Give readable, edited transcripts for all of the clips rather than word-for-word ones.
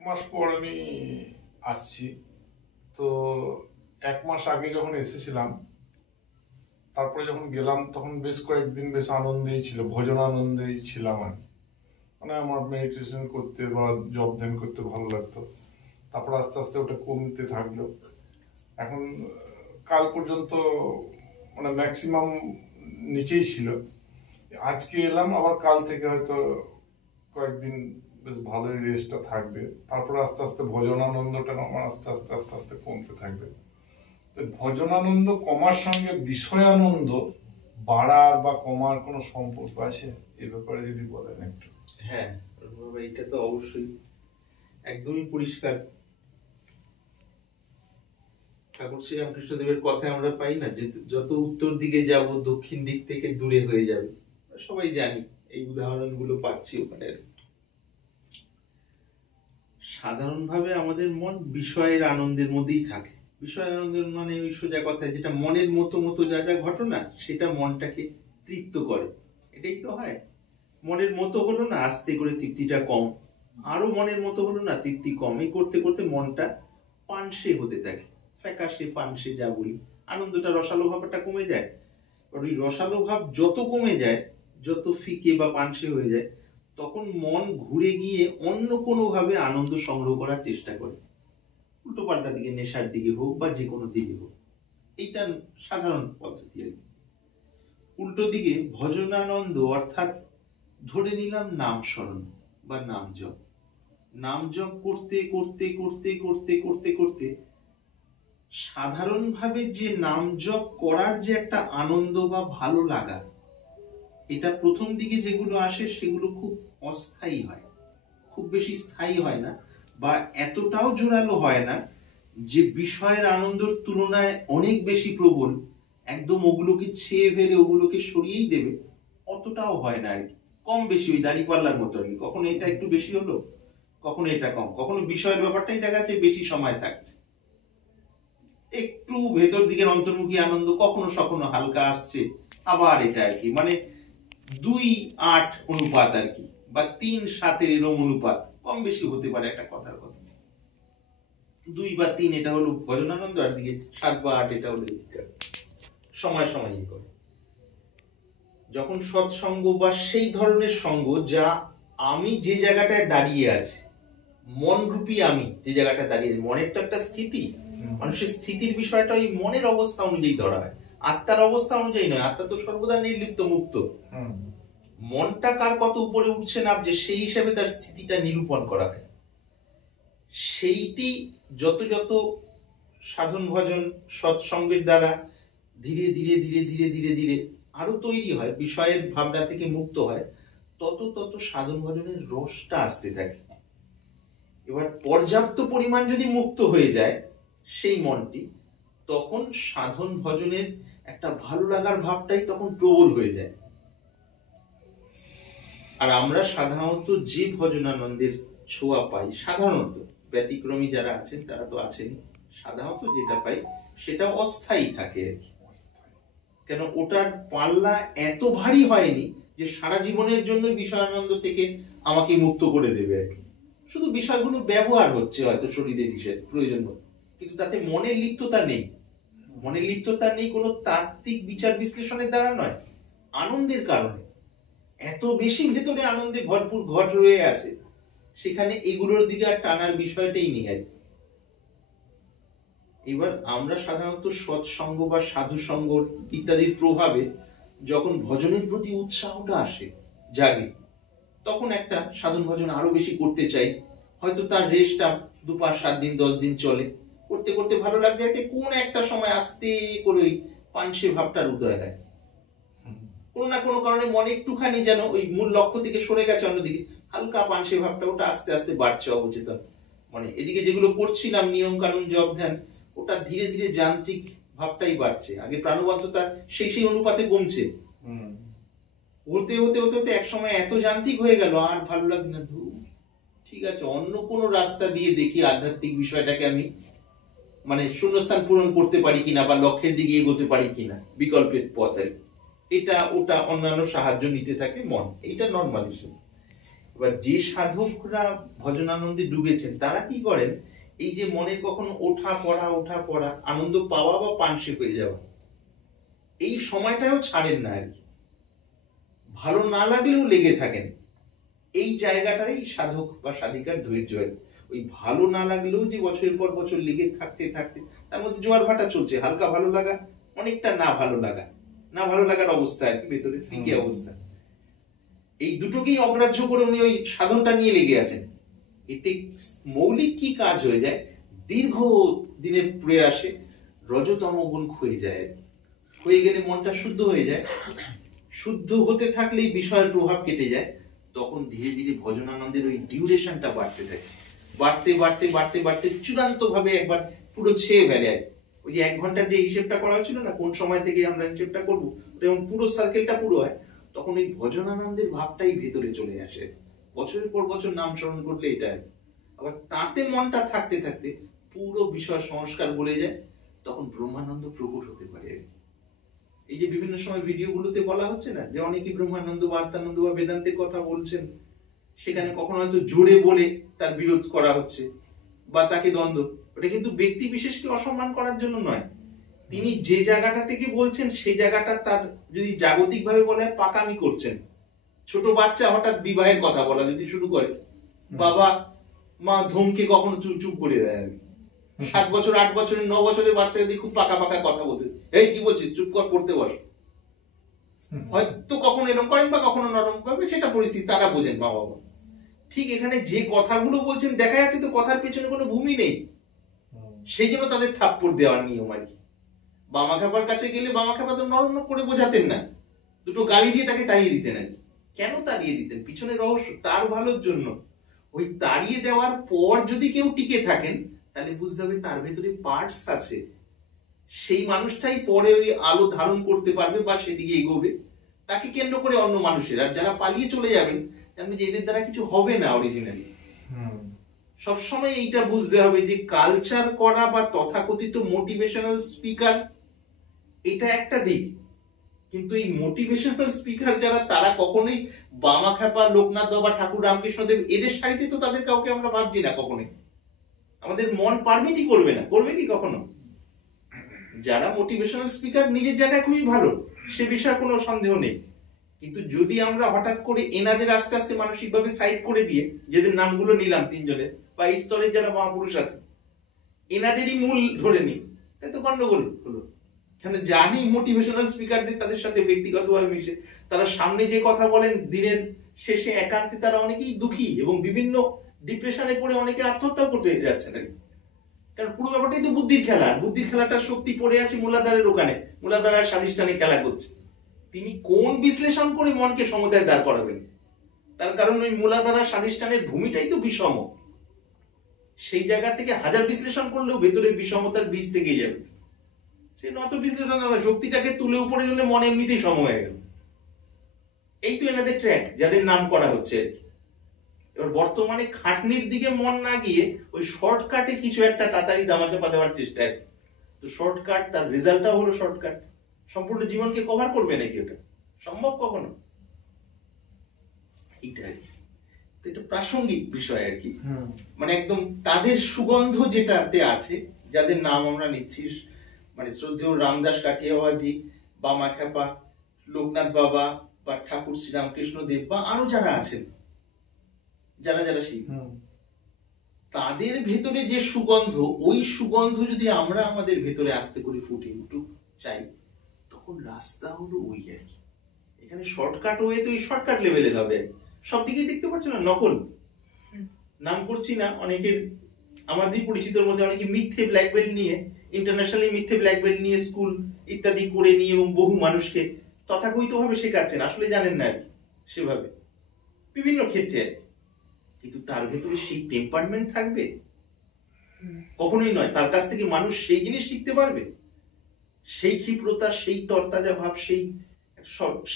মাস পর আমি আসছি। তো 1 মাস আগে যখন এসেছিলাম, তারপরে যখন গেলাম তখন বেশ কয়েকদিন বেশ আনন্দেই ছিল, ভজনানন্দেই ছিলাম আমি। মানে আমার মেডিটেশন করতে বা জপ ধ্যান করতে ভালো লাগতো। তারপর আস্তে আস্তে ওটা কমতে থাকলো। এখন কাল পর্যন্ত মানে ম্যাক্সিমাম নিচেই ছিল। আজকে এলাম, আবার কাল থেকে হয়তো কয়েকদিন বেশ ভালোই রেস্টটা থাকবে। তারপরে আস্তে আস্তে ভজনানন্দটা আমার আস্তে আস্তে আস্তে আস্তে কমতে থাকবে। তো ভজনানন্দ কমার সঙ্গে বিষয়ানন্দ বাড়ার বা কমার কোনো সম্পর্ক আছে? এ ব্যাপারে যদি বলেন একটু। হ্যাঁ, এটা তো অবশ্যই একদমই পরিষ্কার। ঠাকুর শ্রী রামকৃষ্ণদেবের কথায় আমরা পাই না যে যত উত্তর দিকে যাব দক্ষিণ দিক থেকে দূরে হয়ে যাবে। সবাই জানি, এই উদাহরণগুলো পাচ্ছি ওখানে। সাধারণভাবে আমাদের মন বিষয়ের আনন্দের মধ্যেই থাকে। বিষয়ের আনন্দের মানে ওই সোজা কথায় যেটা মনের মতো মতো যা যা ঘটনা সেটা মনটাকে তৃপ্ত করে। এটাই তো হয়। মনের মতো হলো না, আস্তে করে তৃপ্তিটা কম, আরো মনের মতো হলো না, তৃপ্তি কম। এই করতে করতে মনটা পানসে হতে থাকে, ফ্যাকাশে পানসে যা বলি। আনন্দটা, রসালো ভাবটা কমে যায়। ওই রসালো ভাব যত কমে যায়, যত ফিকে বা পানসে হয়ে যায়, তখন মন ঘুরে গিয়ে অন্য কোনো ভাবে আনন্দ সংগ্রহ করার চেষ্টা করে। উল্টো পাল্টা দিকে, নেশার দিকে হোক বা যে কোনো দিকে হোক। এইটা সাধারণ পদ্ধতি আর কি। উল্টো দিকে ভজনানন্দ অর্থাৎ ধরে নিলাম নাম স্মরণ বা নাম জপ। নাম জপ করতে করতে করতে করতে করতে করতে সাধারণভাবে যে নাম জপ করার যে একটা আনন্দ বা ভালো লাগা, এটা প্রথম দিকে যেগুলো আসে সেগুলো খুব অস্থায়ী হয়, খুব বেশি স্থায়ী হয় না, বা এতটাও জোরালো হয় না যে বিষয়ের আনন্দের তুলনায় অনেক বেশি প্রবল, একদম ওগুলোকে ছেয়ে ফেলে ওগুলোকে সরিয়েই দেবে, অতটাও হয় না আর কি। কম বেশি, ওই দাঁড়িপাল্লার মতো আর কি। কখনো এটা একটু বেশি হলো, কখনো এটা কম, কখনো বিষয়ের ব্যাপারটাই দেখা যাচ্ছে বেশি সময় থাকছে। একটু ভেতর দিকের অন্তর্মুখী আনন্দ কখনো সখনো হালকা আসছে, আবার এটা আর কি। মানে 2:8 অনুপাত আর কি, বা 3:7 এরকম অনুপাত, কম বেশি হতে পারে একটা কথার কথা। 2 বা 3 এটা হলো ভজনানন্দ, আর দিকে 7 বা 8 এটা হলো সময় সময় করে। যখন সৎসঙ্গ বা সেই ধরনের সঙ্গ, যা আমি যে জায়গাটায় দাঁড়িয়ে আছি, মন রূপী আমি যে জায়গাটা দাঁড়িয়ে, মনের তো একটা স্থিতি, মানুষের স্থিতির বিষয়টা ওই মনের অবস্থা অনুযায়ী ধরা হয়, আত্মার অবস্থা অনুযায়ী নয়। আত্মা তো সর্বদা নির্লিপ্ত, মুক্ত। মনটা কার কত উপরে উঠছে নামছে সেই হিসেবে তার স্থিতিটা নিরূপণ করা হয়। সেইটি যত যত সাধন ভজন সৎসঙ্গের দ্বারা ধীরে ধীরে ধীরে ধীরে ধীরে ধীরে আরো তৈরি হয়, বিষয়ের ভাবনা থেকে মুক্ত হয়, তত তত সাধন ভজনের রসটা আসতে থাকে। এবার পর্যাপ্ত পরিমাণ যদি মুক্ত হয়ে যায় সেই মনটি, তখন সাধন ভজনের একটা ভালো লাগার ভাবটাই তখন প্রবল হয়ে যায়। আর আমরা সাধারণত যে ভজনানন্দের ছোঁয়া পাই, সাধারণত, ব্যতিক্রমী যারা আছেন তারা তো আছেন, সাধারণত যেটা পাই সেটা অস্থায়ী থাকে আর কি। কেন, ওটার পাল্লা এত ভারী হয়নি যে সারা জীবনের জন্য বিষয়ানন্দ থেকে আমাকে মুক্ত করে দেবে আর কি। শুধু বিষয়গুলো ব্যবহার হচ্ছে হয়তো শরীরের হিসেবে প্রয়োজন, কিন্তু তাতে মনের লিপ্ততা নেই। মনের লিপ্ততা নেই কোনো তাত্ত্বিক বিচার বিশ্লেষণের দ্বারা নয়, আনন্দের কারণে। এত বেশি ভেতরে আনন্দে ভরপুর ঘট রয়ে আছে, সেখানে এগুলোর দিকে আর টানার বিষয়টাই নেই আর কি। এবার আমরা সাধারণত সৎসঙ্গ বা সাধু সঙ্গ ইত্যাদির প্রভাবে যখন ভজনের প্রতি উৎসাহটা আসে, জাগে, তখন একটা সাধন ভজন আরো বেশি করতে চাই। হয়তো তার রেস্টটা 2, 5, 7 দিন 10 দিন চলে, করতে করতে ভালো লাগতে লাগতে কোন একটা সময় আস্তে করে ওই পানসে ভাবটার উদয় হয়। কোনো না কোনো কারণে মনে একটুখানি যেন ওই মূল লক্ষ্য থেকে সরে গেছে অন্যদিকে, হালকা পানসে ভাবটা, ওটা আস্তে আস্তে বাড়ছে অবচেতন। মানে এদিকে যেগুলো করছিলাম নিয়ম কানুন জপ ধ্যান, ওটা ধীরে ধীরে যান্ত্রিক ভাবটাই বাড়ছে। আগে প্রাণবন্ততা সেই সেই অনুপাতে কমছে, হতে হতে হতে হতে এক সময় এত যান্ত্রিক হয়ে গেল আর ভালো লাগে না। ঠিক আছে, অন্য কোনো রাস্তা দিয়ে দেখি আধ্যাত্মিক বিষয়টাকে আমি মানে শূন্যস্থান পূরণ করতে পারি কিনা, বা লক্ষ্যের দিকে এগোতে পারি কিনা, বিকল্পের পথে এটা ওটা অন্যান্য সাহায্য নিতে থাকে মন। এইটা নর্মাল হিসেবে। এবার যে সাধকরা ভজনানন্দে ডুবেছেন তারা কি করেন, এই যে মনের কখনো ওঠা পড়া আনন্দ পাওয়া বা পানসে হয়ে যাওয়া, এই সময়টাও ছাড়েন না আর কি, ভালো না লাগলেও লেগে থাকেন। এই জায়গাটাই সাধক বা সাধিকার ধৈর্য। ওই ভালো না লাগলেও যে বছরের পর বছর লেগে থাকতে থাকতে তার মধ্যে জোয়ার ভাটা চলছে, হালকা ভালো লাগা, অনেকটা না ভালো লাগার অবস্থা আর কি, ভেতরে ফিকে অবস্থা, এই দুটোকেই অগ্রাহ্য করে উনি ওই সাধনটা নিয়ে লেগে আছেন। এতে মৌলিক কি কাজ হয়ে যায়, দীর্ঘ দিনের প্রয়াসে রজতম গুণ ক্ষয়ে যায়, হয়ে গেলে মনটা শুদ্ধ হয়ে যায়, শুদ্ধ হতে থাকলেই বিষয়ের প্রভাব কেটে যায়, তখন ধীরে ধীরে ভজনানন্দের ওই ডিউরেশনটা বাড়তে থাকে, বাড়তে চূড়ান্ত ভাবে একবার পুরো ছেয়ে ফেলে। ওই যে 1 ঘন্টার যে হিসেবটা করা হয়েছিল না, কোন সময় থেকে আমরা হিসেবটা করবো, এবং পুরো সার্কেলটা পুরো হয়, তখন ওই ভজনানন্দের ভাবটাই ভেতরে চলে আসে। বছরের পর বছর নাম স্মরণ করলে এটা, আবার তাতে মনটা থাকতে থাকতে পুরো বিষয় সংস্কার বলে যায়, তখন ব্রহ্মানন্দ প্রকট হতে পারে। এই যে বিভিন্ন সময় ভিডিওগুলোতে বলা হচ্ছে না যে অনেকেই ব্রহ্মানন্দ বা আত্মানন্দ বা বেদান্তের কথা বলছেন, সেখানে কখনো হয়তো জোরে বলে তার বিরোধ করা হচ্ছে বা তাকে দ্বন্দ্ব, ওটা কিন্তু ব্যক্তি বিশেষকে অসম্মান করার জন্য নয়, তিনি যে জায়গাটা থেকে বলছেন সেই জায়গাটা তার যদি জাগতিক ভাবে বলে পাকামি করছেন। ছোট বাচ্চা হঠাৎ বিবাহের কথা বলা যদি শুরু করে, বাবা মা ধমকে কখনো চুপ করে দেয়। 7 বছর 8 বছরের 9 বছরের বাচ্চা যদি খুব পাকা কথা বলতে, এই কি বলছিস, চুপ কর, পড়তে বস, হয়তো কখনো এরকম করেন বা কখনো নরম ভাবে, সেটা পরিস্থিতি তারা বোঝেন মা বাবা। ঠিক এখানে যে কথাগুলো বলছেন দেখা যাচ্ছে তো কথার পেছনে কোনো ভূমি নেই, সেই জন্য তাদের থাপ্পড় দেওয়ার নিয়ম আর কি। বামা খাবার কাছে গেলে বামা খাবার তো নরম করে বোঝাতেন না, দুটো গালি দিয়ে তাকে তাড়িয়ে দিতেন আর কি। কেন তাড়িয়ে দিতেন, পিছনে রহস্য, তার ভালোর জন্য। ওই তাড়িয়ে দেওয়ার পর যদি কেউ টিকে থাকেন, তাহলে বুঝতে হবে তার ভেতরে পার্টস আছে, সেই মানুষটাই পরে ওই আলো ধারণ করতে পারবে বা সেদিকে এগোবে, তাকে কেন্দ্র করে অন্য মানুষের। আর যারা পালিয়ে চলে যাবেন, জানবে যে এদের দ্বারা কিছু হবে না অরিজিনালি। সবসময় এইটা বুঝতে হবে যে কালচার করা বা তথাকথিত মোটিভেশনাল স্পিকার, এটা একটা দিক, কিন্তু এই মোটিভেশনাল স্পিকার যারা, তারা কখনোই বামা খ্যাপা, লোকনাথ বাবা, ঠাকুর রামকৃষ্ণদেব, এদের সারিতে তো তাদের কাউকে আমরা ভাবছি না কখনোই, আমাদের মন পারমিটই করবে না, করবে কি কখনো? যারা মোটিভেশনাল স্পিকার নিজের জায়গায় খুবই ভালো, সে বিষয়ে কোনো সন্দেহ নেই, কিন্তু যদি আমরা হঠাৎ করে এনাদের আস্তে আস্তে মানসিকভাবে সাইড করে দিয়ে, যেদের নামগুলো নিলাম 3 জনের বা এই স্তরের যারা মহাপুরুষ আছে, এনাদেরই মূল ধরে নিই, তাই তো গন্ডগোল হলো। কেন জানি মোটিভেশনাল স্পিকারদের তাদের সাথে ব্যক্তিগতভাবে মিশে, তারা সামনে যে কথা বলেন দিনের শেষে একান্তে তারা অনেকেই দুঃখী এবং বিভিন্ন ডিপ্রেশনে পড়ে অনেকে আত্মহত্যা করতে যাচ্ছেন। কারণ পুরো ব্যাপারটাই তো বুদ্ধির খেলা, বুদ্ধির খেলাটার শক্তি পড়ে আছে মূলাধারের ওখানে, মূলাধার স্বাধিষ্ঠানে খেলা করছে। তিনি কোন বিশ্লেষণ করে মনকে সমতায় দাঁড় করাবেন, তার কারণ ওই মূলাধারার স্বাধিষ্ঠানের ভূমিটাই তো বিষম, সেই জায়গা থেকে হাজার বিশ্লেষণ করলেও ভেতরে বিষমতার বীজ থেকেই যাবে। সে নত বিশ্লেষণ শক্তিটাকে তুলে উপরে দিলে মন এমনিতেই সম হয়ে গেল। এই তো এনাদের ট্র্যাক, যাদের নাম করা হচ্ছে আর কি। এবার বর্তমানে খাটনির দিকে মন না গিয়ে ওই শর্টকাটে কিছু একটা তাড়াতাড়ি দামাচাপা দেওয়ার চেষ্টা। তো শর্টকাট, তার রেজাল্টটা হলো শর্টকাট, সম্পূর্ণ জীবনকে কভার করবে নাকি ওটা সম্ভব কখনো? এইটা আর কি, তো এটা প্রাসঙ্গিক বিষয় আর কি, মানে একদম তাদের সুগন্ধ যেটাতে আছে, যাদের নাম আমরা নিচ্ছি, মানে শ্রদ্ধেয় রামদাস কাঠিয়াওয়াজি, বামা খ্যাপা, লোকনাথ বাবা বা ঠাকুর শ্রীরামকৃষ্ণ দেব বা আরো যারা আছেন, যারা সেই, তাদের ভেতরে যে সুগন্ধ, ওই সুগন্ধ যদি আমরা আমাদের ভেতরে আস্তে করে ফুটে উঠুক চাই, তখন রাস্তা হলো ওই আর কি। এখানে শর্টকাট ওয়ে তো ওই শর্টকাট লেভেলের হবে, সব দিকেই দেখতে পাচ্ছ না নকল। নাম করছি না, অনেকের আমাদের পরিচিতর মধ্যে অনেকে মিথ্যে ব্ল্যাক বেল্ট নিয়ে, ইন্টারন্যাশনালি মিথ্যে ব্ল্যাক বেল্ট নিয়ে স্কুল ইত্যাদি করে নিয়ে এবং বহু মানুষকে তথাকথিত ভাবে শেখাচ্ছেন, আসলে জানেন না আর কি সেভাবে বিভিন্ন ক্ষেত্রে, কিন্তু তার ভেতরে সেই টেম্পারমেন্ট থাকবে কখনোই নয়। তার কাছ থেকে মানুষ সেই জিনিস শিখতে পারবে, সেই ক্ষিপ্রতা, সেই তরতাজা ভাব, সেই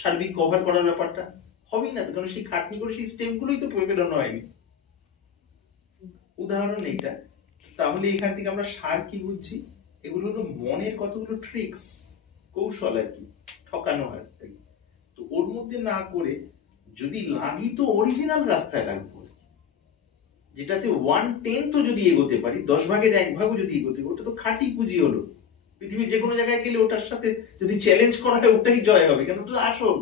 সার্বিক কভার করার ব্যাপারটা হবেই না, কারণ সেই খাটনি করে সেই স্টেপগুলোই তো প্রেরণা হয়নি। উদাহরণ এইটা। তাহলে এখান থেকে আমরা সার কি বুঝছি, এগুলো হলো মনের কতগুলো ট্রিক্স, কৌশল আর কি, ঠকানো আর কি। তো ওর মধ্যে না করে যদি লাগি তো অরিজিনাল রাস্তায় লাগবো, যেটাতে 1/10 যদি এগোতে পারি, 10 ভাগের 1 ভাগও যদি এগোতে পারি, ওটা তো খাঁটি পুঁজি হলো। পৃথিবীর যে কোনো জায়গায় গেলে ওটার সাথে যদি চ্যালেঞ্জ করা হয় ওটাই জয় হবে, কেন ওটা আসল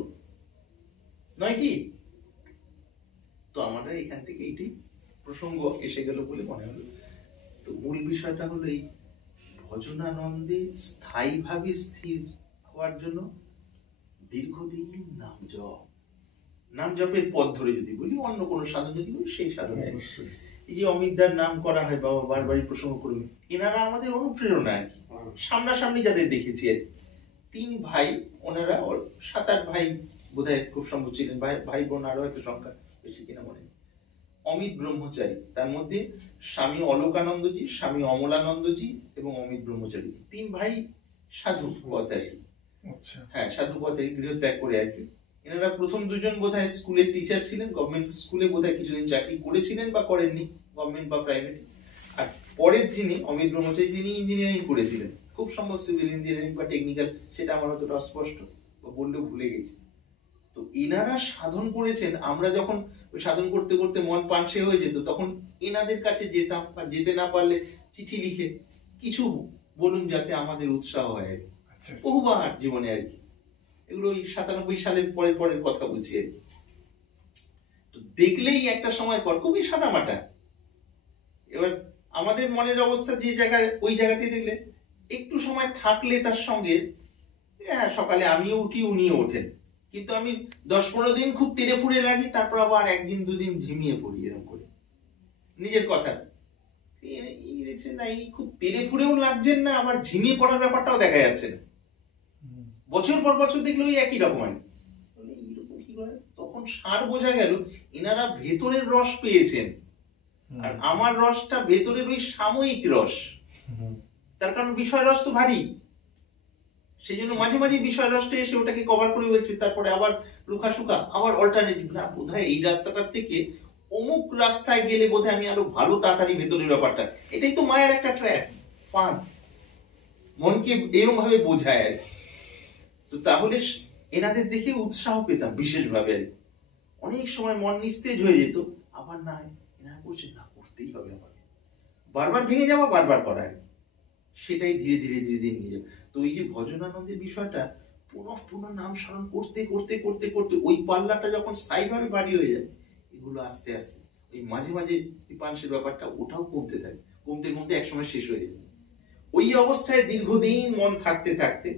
নয় কি? তো আমাদের এখান থেকে এইটি প্রসঙ্গ এসে গেল বলে মনে হলো। তো মূল বিষয়টা হলো এই ভজনানন্দে স্থায়ীভাবে স্থির হওয়ার জন্য দীর্ঘদিন নাম জপের পথ ধরে যদি বলি, অন্য কোনো সাধন যদি বলি, সেই সাধনে এই যে অমিতদার নাম করা হয়, বাবা বারবারই প্রসঙ্গ করবে, এনারা আমাদের অনুপ্রেরণা আর কি। সামনাসামনি যাদের দেখেছি আর 3 ভাই, ওনারা 7-8 ভাই বোধহয় খুব সম্ভব ছিলেন, ভাই বোন আরো হয়তো সংখ্যা বেশি কিনা মনে নেই। অমিত ব্রহ্মচারী, তার মধ্যে স্বামী অলোকানন্দজি, স্বামী অমলানন্দজি এবং অমিত ব্রহ্মচারী, 3 ভাই সাধু পথ আর কি। হ্যাঁ, সাধু পথে গৃহত্যাগ করে আর কি। এনারা প্রথম 2 জন বোধহয় স্কুলের টিচার ছিলেন, গভর্নমেন্ট স্কুলে বোধহয় কিছুদিন চাকরি করেছিলেন বা করেননি, গভর্নমেন্ট বা প্রাইভেট। আর পরের যিনি অমিত ব্রহ্মচারী, তিনি ইঞ্জিনিয়ারিং করেছিলেন, খুব সম্ভব সিভিল ইঞ্জিনিয়ারিং বা টেকনিক্যাল, সেটা আমার অতটা অস্পষ্ট বা বললেও ভুলে গেছি। তো এনারা সাধন করেছেন। আমরা যখন সাধন করতে করতে মন পানসে হয়ে যেত, তখন এনাদের কাছে যেতাম, বা যেতে না পারলে চিঠি লিখে কিছু বলুন যাতে আমাদের উৎসাহ হয়। বহুবার জীবনে আর কি, এগুলো ওই 97 সালের পরের কথা বলছি আর কি। তো দেখলেই একটা সময় পর খুবই সাদামাটা। এবার আমাদের মনের অবস্থা যে জায়গায়, ওই জায়গাতেই দেখলে একটু সময় থাকলে তার সঙ্গে, হ্যাঁ সকালে আমিও উঠি, উনিও ওঠেন, কিন্তু আমি 10-15 দিন খুব তেড়ে ফুড়ে লাগি, তারপর আবার 1-2 দিন ঝিমিয়ে পড়ি এরকম করে। নিজের কথা ইনি দেখছেন না, ইনি খুব তেড়ে ফুড়েও লাগছেন না, আবার ঝিমিয়ে পড়ার ব্যাপারটাও দেখা যাচ্ছে না। বছর পর বছর দেখলে ওই একই রকম হয়। তখন সার বোঝা গেল এনারা ভেতরের রস পেয়েছেন, আর আমার রসটা ভেতরের ওই সাময়িক রস। তার কারণ বিষয় রস তো ভারী, সেই জন্য মাঝে মাঝে বিষয় রসটা এসে ওটাকে কভার করে বলছে, তারপরে আবার রুখা সুখা, আবার অল্টারনেটিভ, না বোধহয় এই রাস্তাটার থেকে অমুক রাস্তায় গেলে বোধহয় আমি আরো ভালো তাড়াতাড়ি ভেতরের ব্যাপারটা। এটাই তো মায়ের একটা ট্র্যাপ, ফাঁদ, মনকে এরকম ভাবে বোঝায় আর। তো তাহলে এনাদের দেখে উৎসাহ পেতাম বিশেষভাবে। অনেক সময় মন নিস্তেজ হয়ে যেত, আবার না এনারা বলছে না করতেই হবে, আমাকে বারবার ভেঙে যাওয়া, বারবার করা, সেটাই ধীরে ধীরে ধীরে ধীরে নিয়ে যাবে। তো এই যে ভজনানন্দের বিষয়টা পুনঃ নাম স্মরণ করতে করতে করতে করতে ওই পাল্লাটা যখন স্থায়ীভাবে ভারী হয়ে যায়, এগুলো আস্তে আস্তে ওই মাঝে মাঝে পিপাংশের ব্যাপারটা ওটাও কমতে থাকে, কমতে কমতে একসময় শেষ হয়ে যাবে। ওই অবস্থায় দীর্ঘদিন মন থাকতে থাকতে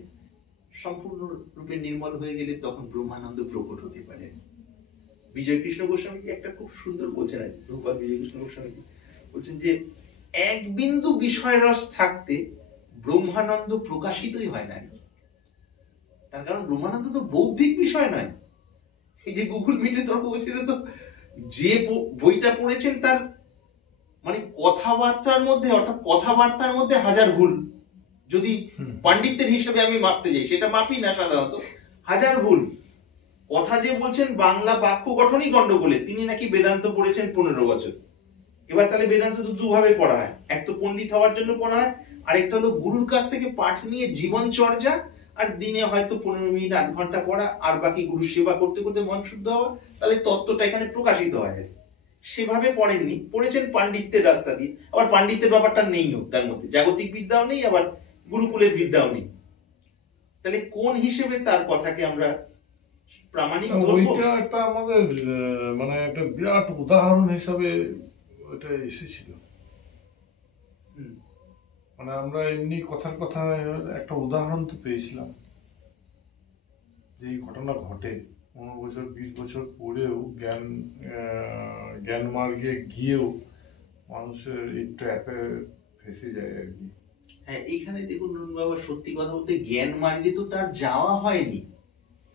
সম্পূর্ণ রূপে নির্মল হয়ে গেলে তখন ব্রহ্মানন্দ প্রকট হতে পারে। বিজয় কৃষ্ণ গোস্বামী একটা খুব সুন্দর বলছেন, রূপাল বিজয় কৃষ্ণ গোস্বামী বলছেন যে 1 বিন্দু বিষয় রস থাকতে ব্রহ্মানন্দ প্রকাশিতই হয় না। তার কারণ ব্রহ্মানন্দ তো বৌদ্ধিক বিষয় নয়। এই যে গুগল মিটে তর্ক বলছিল, তো যে বইটা পড়েছেন তার মানে কথাবার্তার মধ্যে, অর্থাৎ কথাবার্তার মধ্যে 1000 ভুল, যদি পণ্ডিতের হিসেবে আমি মাপতে যাই, সেটা মাপি না সাধারণত, 1000 ভুল। কথা যে বলছেন বাংলা বাক্য গঠনই গন্ডগোলে। তিনি নাকি বেদান্ত পড়েছেন 15 বছর। এবার তাহলে বেদান্ত তো দুভাবে পড়া হয়, এক তো পণ্ডিত হওয়ার জন্য পড়া হয়, আর একটা হলো গুরুর কাছ থেকে পাঠ নিয়ে জীবন চর্যা, আর দিনে হয়তো 15 মিনিট 1 ঘন্টা পড়া, আর বাকি গুরু সেবা করতে করতে মন শুদ্ধ হওয়া, তাহলে তত্ত্বটা এখানে প্রকাশিত হয়। সেভাবে পড়েননি, পড়েছেন পাণ্ডিত্যের রাস্তা দিয়ে। আবার পাণ্ডিত্যের ব্যাপারটা নেইও তার মধ্যে, জাগতিক বিদ্যাও নেই, আবার গুরুকুলের বিদ্যাও নেই। তাহলে কোন হিসেবে তার কথাকে আমরা প্রামাণিক ধরব? ওইটা একটা আমাদের মানে একটা বিরাট উদাহরণ হিসাবে ওটা এসেছিল। মানে আমরা এমনি কথার কথা একটা উদাহরণ তো পেয়েছিলাম, যে এই ঘটনা ঘটে 15 বছর 20 বছর পরেও জ্ঞান মার্গে গিয়েও মানুষের এই ট্র্যাপে ফেসে যায় আর কি। হ্যাঁ, এখানে দেখুন বাবা, সত্যি কথা বলতে জ্ঞান মার্গে তো তার যাওয়া হয়নি।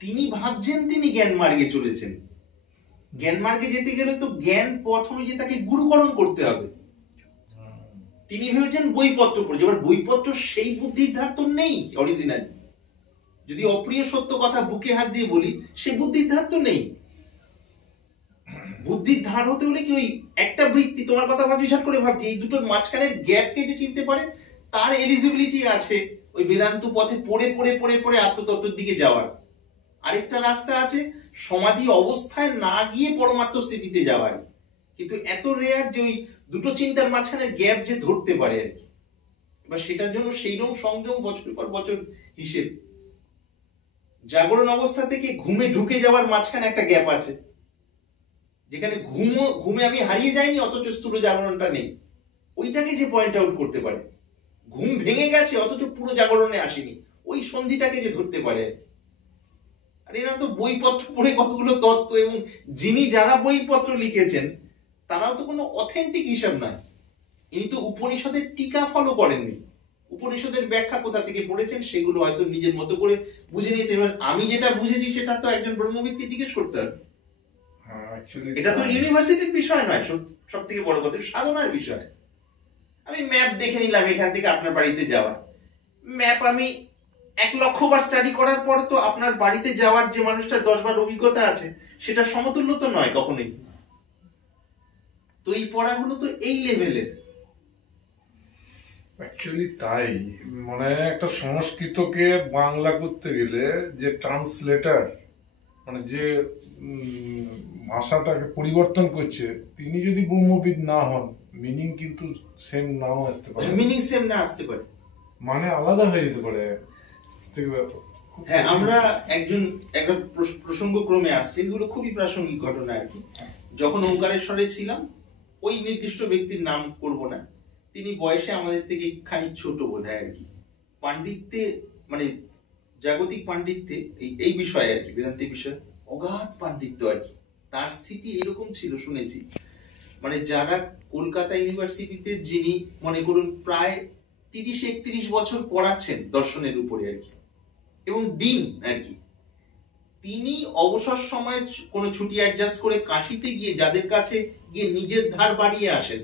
তিনি ভাবছেন তিনি জ্ঞান মার্গে চলেছেন। জ্ঞান মার্গে যেতে গেলে তো জ্ঞান পথ অনুযায়ী তাকে গুরুকরণ করতে হবে। তিনি ভেবেছেন বইপত্র পড়ছে। এবার বইপত্র সেই বুদ্ধির ধার তো নেই অরিজিনাল। যদি অপ্রিয় সত্য কথা বুকে হাত দিয়ে বলি, সে বুদ্ধির ধার তো নেই। বুদ্ধির ধার হতে হলে কি ওই একটা বৃত্তি, তোমার কথা ভাবছি ঝট করে ভাবছি, এই দুটোর মাঝখানের গ্যাপকে যে চিনতে পারে, তার এলিজিবিলিটি আছে ওই বেদান্ত পথে পড়ে পড়ে পড়ে পড়ে আত্মতত্ত্বের দিকে যাওয়ার। আরেকটা রাস্তা আছে সমাধি অবস্থায় না গিয়ে পরমাত্ম স্থিতিতে যাওয়ার, কিন্তু এত রেয়ার যে ওই দুটো চিন্তার মাঝখানে গ্যাপ যে ধরতে পারে আর কি। এবার সেটার জন্য সেইরকম সংযম বছর পর বছর হিসেব। জাগরণ অবস্থা থেকে ঘুমে ঢুকে যাওয়ার মাঝখানে একটা গ্যাপ আছে, যেখানে ঘুমে আমি হারিয়ে যাইনি অথচ স্থূল জাগরণটা নেই, ওইটাকে যে পয়েন্ট আউট করতে পারে। ঘুম ভেঙে গেছে অথচ পুরো জাগরণে আসেনি, ওই সন্ধিটাকে যে ধরতে পারে। আর এরা তো বইপত্র পড়ে কতগুলো তত্ত্ব, এবং যারা বইপত্র লিখেছেন তারাও তো কোনো অথেন্টিক হিসাব নয়। ইনি তো উপনিষদের টিকা ফলো করেননি, উপনিষদের ব্যাখ্যা কোথা থেকে পড়েছেন সেগুলো হয়তো নিজের মতো করে বুঝে নিয়েছেন। এবার আমি যেটা বুঝেছি সেটা তো একজন ব্রহ্মবিদকে জিজ্ঞেস করতে হবে। এটা তো ইউনিভার্সিটির বিষয় নয়, সব থেকে বড় কথা সাধনার বিষয়। আমি ম্যাপ দেখে নিলাম এখান থেকে আপনার বাড়িতে যাওয়ার, ম্যাপ আমি 1 লক্ষ বার স্টাডি করার পর তো আপনার বাড়িতে যাওয়ার যে মানুষটার 10 বার অভিজ্ঞতা আছে সেটা সমতুল্য তো নয় কখনোই। তো এই পড়াগুলো তো এই লেভেলের। অ্যাকচুয়ালি তাই, মানে একটা সংস্কৃতকে বাংলা করতে গেলে যে ট্রান্সলেটার, মানে যে ভাষাটাকে পরিবর্তন করছে, তিনি যদি ব্রহ্মবিদ না হন, মিনিং কিন্তু সেম নাও আসতে পারে, মিনিং সেম না আসতে পারে, মানে আলাদা হয়ে যেতে পারে। হ্যাঁ, আমরা একটা প্রসঙ্গ ক্রমে আসছে, এগুলো খুবই প্রাসঙ্গিক ঘটনা আর কি। যখন ওঙ্কারেশ্বরে ছিলাম, ওই নির্দিষ্ট ব্যক্তির নাম করব না, তিনি বয়সে আমাদের থেকে খানিক ছোট বোধহয় আর কি, পাণ্ডিত্যে মানে জাগতিক পাণ্ডিত্যে এই বিষয়ে আর কি, বেদান্তের বিষয়ে অগাধ পাণ্ডিত্য আর কি। তার স্থিতি এরকম ছিল শুনেছি, মানে যারা কলকাতা ইউনিভার্সিটিতে যিনি মনে করুন প্রায় 30-31 বছর পড়াচ্ছেন দর্শনের উপরে আর কি, এবং ডিন আর কি, তিনি অবসর সময় কোনো ছুটি অ্যাডজাস্ট করে কাশিতে গিয়ে যাদের কাছে গিয়ে নিজের ধার বাড়িয়ে আসেন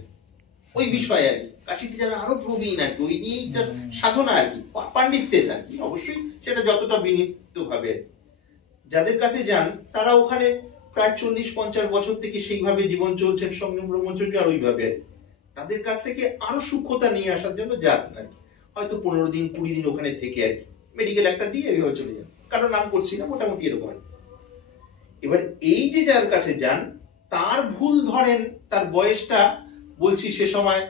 ওই বিষয়ে আর কি। কাশিতে যারা আরো প্রবীণ আর কি, ওই নিয়েই তার সাধনা আর কি, পাণ্ডিত্যের আর কি, অবশ্যই সেটা যতটা বিনীত ভাবে যাদের কাছে যান, তারা ওখানে প্রায় 40-50 বছর থেকে সেইভাবে জীবন চলছেন, সংযম ব্রহ্মচর্য আর ওইভাবে। তাদের কাছ থেকে আরো সূক্ষ্মতা নিয়ে আসার জন্য যান আর কি, হয়তো 15 দিন 20 দিন ওখানে থেকে আর কি, মেডিকেল একটা দিয়ে এইভাবে চলে যান, কারণ নাম করছি না, মোটামুটি এরকম। এবার এই যে যার কাছে যান, তার ভুল ধরেন, তার বয়সটা বলছি সে সময়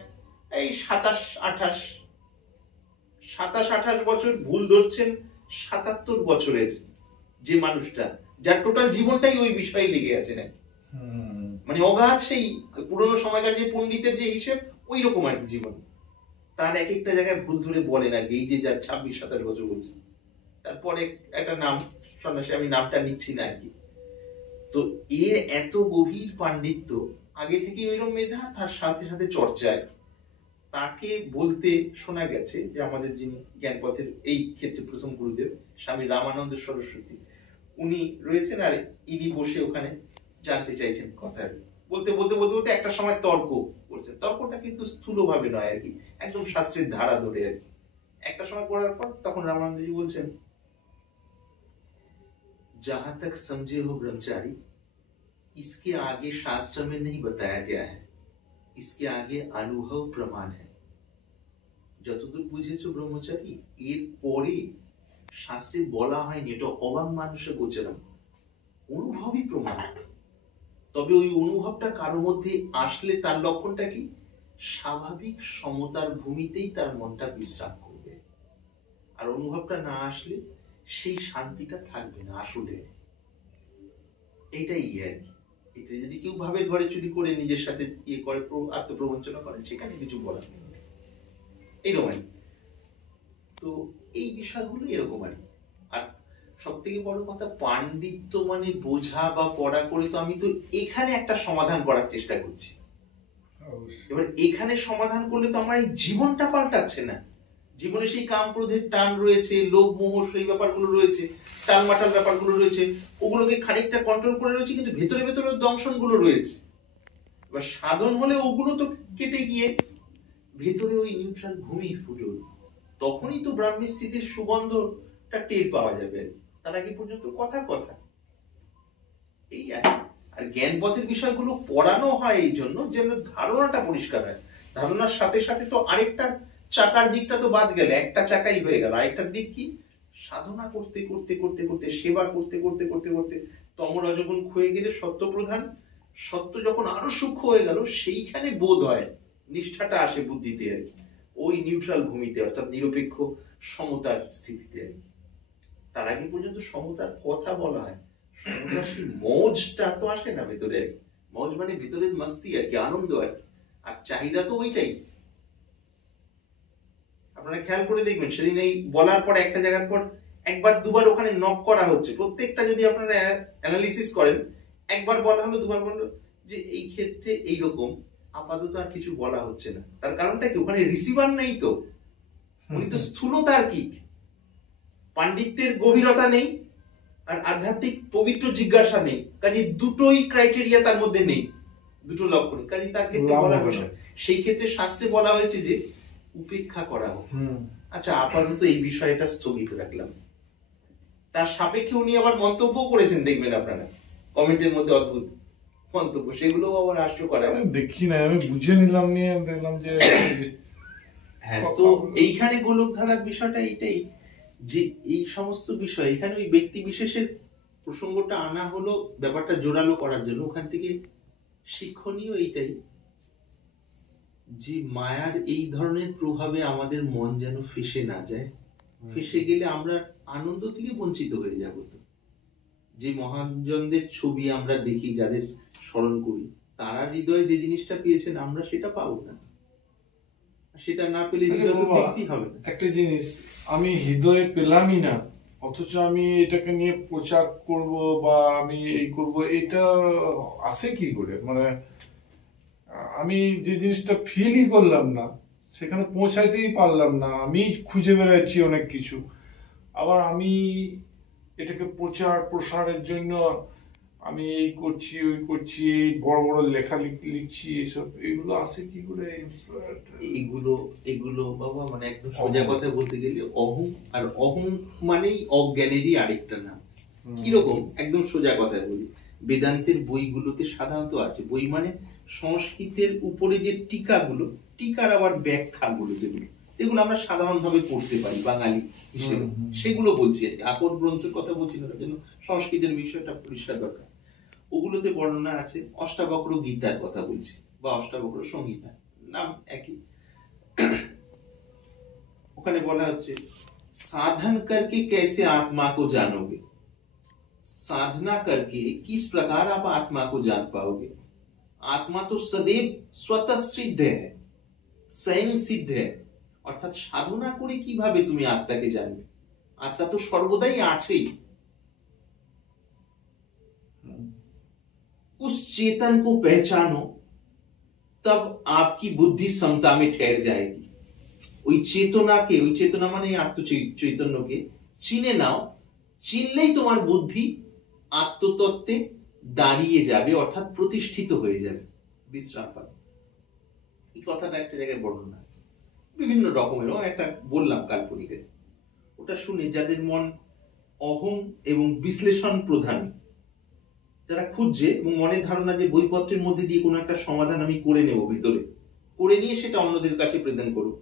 এই 27-28 বছর, ভুল ধরছেন 77 বছরের যে মানুষটা, যার টোটাল জীবনটাই ওই বিষয়ে লেগে আছে না, মানে অগাধ সেই পুরোনো সময়কার যে পণ্ডিতের যে হিসেব ওই রকম আর কি জীবন। তার এক একটা জায়গায় ভুল ধরে বলেন আর কি, এই যে যার 26-27 বছর বলছে, তারপরে একটা নাম সন্ন্যাসী, আমি নামটা নিচ্ছি না আর কি। তো এর এত গভীর পাণ্ডিত্য, আগে থেকে ওইরকম মেধা, তার সাথে সাথে চর্চায় তাকে বলতে শোনা গেছে যে আমাদের যিনি জ্ঞানপথের এই ক্ষেত্রে প্রথম গুরুদেব স্বামী রামানন্দ সরস্বতী, উনি রয়েছেন, আর ইনি বসে ওখানে জানতে চাইছেন কথা, বলতে বলতে বলতে বলতে একটা সময় তর্ক করছেন। তর্কটা কিন্তু স্থূলভাবে নয় আর কি, একদম শাস্ত্রের ধারা ধরে আর কি। একটা সময় করার পর তখন রামানন্দজি বলছেন, जहां तक समझे हो ब्रह्मचारी, इसके आगे शास्त्र में नहीं बताया गया है, इसके आगे अनुभव प्रमाण है। যতদূর বুঝেছো ব্রহ্মচারী, এর পরে শাস্ত্রে বলা হয়নি, এটা অবাক মানুষের গোচরম, অনুভবই প্রমাণ। তবে ওই অনুভবটা কারোর মধ্যে আসলে তার লক্ষণটা কি? স্বাভাবিক সমতার ভূমিতেই তার মনটা বিশ্রাম করবে, আর অনুভবটা না আসলে সেই শান্তিটা থাকবে না আসলে। এইটাই আর কি। এটা যদি কেউ ভাবে ঘরে চুরি করে নিজের সাথে ইয়ে করে, আত্মপ্রবঞ্চনা করে, সেখানে কিছু বলার নেই, এইরকম। তো এই বিষয়গুলো এরকম আর কি। আর সব থেকে বড় কথা, পাণ্ডিত্য মানে বোঝা বা পড়া করে তো আমি তো এখানে একটা সমাধান করার চেষ্টা করছি। এবার এখানে সমাধান করলে তো আমার এই জীবনটা পাল্টাচ্ছে না। জীবনে সেই কাম ক্রোধের টান রয়েছে, লোভ মোহ সেই ব্যাপারগুলো রয়েছে, টালমাটাল ব্যাপারগুলো রয়েছে, ওগুলোকে খানিকটা কন্ট্রোল করে রয়েছে, কিন্তু ভেতরে ভেতরে দংশনগুলো রয়েছে। এবার সাধন হলে ওগুলো তো কেটে গিয়ে ভেতরে ওই নিউট্রাল ভূমি ফুটে উঠবে, তখনই তো ব্রাহ্মী স্থিতির সুগন্ধটা টের পাওয়া যাবে। তার আগে পর্যন্ত কথা এই আর জ্ঞান পথের বিষয়গুলো পড়ানো হয় এই জন্য যেন ধারণাটা পরিষ্কার হয়। ধারণার সাথে সাথে তো আরেকটা চাকার দিকটা তো বাদ গেল, একটা চাকাই হয়ে গেল, আরেকটার দিক কি? সাধনা করতে করতে করতে করতে, সেবা করতে করতে করতে করতে তম রজগুণ ক্ষয়ে গেলে সত্য প্রধান, সত্য যখন আরো সূক্ষ্ম হয়ে গেল, সেইখানে বোধ হয় নিষ্ঠাটা আসে বুদ্ধিতে আর কি, ওই নিউট্রাল ভূমিতে, অর্থাৎ নিরপেক্ষ সমতার স্থিতিতে আর কি। তার আগে পর্যন্ত সমতার কথা বলা হয়, সমতার সেই মজটা তো আসে না ভেতরে আর কি। মজ মানে ভেতরের মস্তি আর কি, আনন্দ আর কি, আর চাহিদা তো ওইটাই। আপনারা খেয়াল করে দেখবেন, সেদিন এই বলার পর একটা জায়গার পর একবার দুবার ওখানে নক করা হচ্ছে, প্রত্যেকটা যদি আপনারা অ্যানালিসিস করেন, একবার বলা হলো, দুবার বললো, যে এই ক্ষেত্রে এইরকম আপাতত আর কিছু বলা হচ্ছে না। তার কারণটা কি? ওখানে রিসিভার নেই তো, উনি তো স্থূলতার্কিক, পাণ্ডিত্যের গভীরতা নেই আর আধ্যাত্মিক পবিত্র জিজ্ঞাসা নেই, কাজে দুটোই ক্রাইটেরিয়া তার মধ্যে নেই, দুটো লক্ষণ, কাজে তার ক্ষেত্রে বলার বিষয়। সেই ক্ষেত্রে শাস্ত্রে বলা হয়েছে যে উপেক্ষা করা হোক। আচ্ছা, আপাতত এই বিষয়টা স্থগিত রাখলাম। তার সাপেক্ষে উনি আবার মন্তব্য করেছেন, দেখবেন আপনারা কমেন্টের মধ্যে অদ্ভুত মন্তব্য, সেগুলো আবার হাস্যকর। আমি দেখি না, আমি বুঝে নিলাম, নিয়ে দেখলাম যে হ্যাঁ, তো এইখানে গোলক ধাঁধার বিষয়টা এইটাই, যে এই সমস্ত বিষয় এখানে ওই ব্যক্তি বিশেষের প্রসঙ্গটা আনা হলো ব্যাপারটা জোরালো করার জন্য। ওখান থেকে শিক্ষণীয় এইটাই, যে মায়ার এই ধরনের প্রভাবে আমাদের মন যেন ফেসে না যায়। ফেসে গেলে আমরা আনন্দ থেকে বঞ্চিত হয়ে যাব। তো যে মহাজনদের ছবি আমরা দেখি, যাদের স্মরণ করি, তারা হৃদয়ে যে জিনিসটা পেয়েছেন আমরা সেটা পাবো না, সেটা না পেলে হৃদয় তো তৃপ্তি হবে না। একটা জিনিস আমি হৃদয়ে পেলামই না, অথচ আমি এটাকে নিয়ে প্রচার করব বা আমি এই করব, এটা আসে কি করে? মানে আমি যে জিনিসটা ফিলই করলাম না, সেখানে পৌঁছাইতেই পারলাম না, আমি খুঁজে বেড়াচ্ছি অনেক কিছু, আবার আমি এটাকে প্রচার প্রসারের জন্য আমি এই করছি, ওই করছি, এই বড় বড় লেখা লিখছি, এসব এগুলো আসে কি করে? এগুলো বাবা, মানে একদম সোজা কথা বলতে গেলে অহং, আর অহং মানেই অজ্ঞানেরই আরেকটা নাম। কিরকম? একদম সোজা কথা বলি, বেদান্তের বইগুলোতে সাধারণত আছে, বই মানে সংস্কৃতের উপরে যে টিকাগুলো, টিকার আবার ব্যাখ্যাগুলো, যেগুলো আমরা সাধারণভাবে পড়তে পারি বাঙালি হিসেবে, সেগুলো বলছি আর কি। আকর গ্রন্থের কথা বলছি না, তার জন্য সংস্কৃতের বিষয়টা পরিষ্কার দরকার। ওগুলোতে বর্ণনা আছে, অষ্টাবক্র গীতার কথা বলছি, বা অষ্টাবক্র সংহিতা, নাম একই। ওখানে বলা হচ্ছে, साधन करके कैसे आत्मा को जानोगे, साधना करके किस प्रकार आप आत्मा को जान पाओगे। आत्मा तो सदैव स्वतः सिद्ध है, स्वयं सिद्ध है, অর্থাৎ সাধনা করে কিভাবে তুমি আত্মাকে জানবে? আত্মা তো সর্বদাই আছেই। उस चेतन को पहचानो, तब आपकी बुद्धि समता में ठहर जाएगी। ওই চেতনাকে, ওই চেতনা মানে আত্মচৈতন্যকে চিনে নাও, চিনলেই তোমার বুদ্ধি আত্মতত্ত্বে দাঁড়িয়ে যাবে, অর্থাৎ প্রতিষ্ঠিত হয়ে যাবে, বিশ্রাম পাবে। এই কথাটা একটা জায়গায় বর্ণনা আছে, বিভিন্ন রকমেরও একটা বললাম কাল্পনিকের। ওটা শুনে যাদের মন অহং এবং বিশ্লেষণ প্রধান, যারা খুঁজছে এবং মনের ধারণা যে বইপত্রের মধ্যে দিয়ে কোনো একটা সমাধান আমি করে নেব, ভিতরে করে নিয়ে সেটা অন্যদের কাছে প্রেজেন্ট করবো,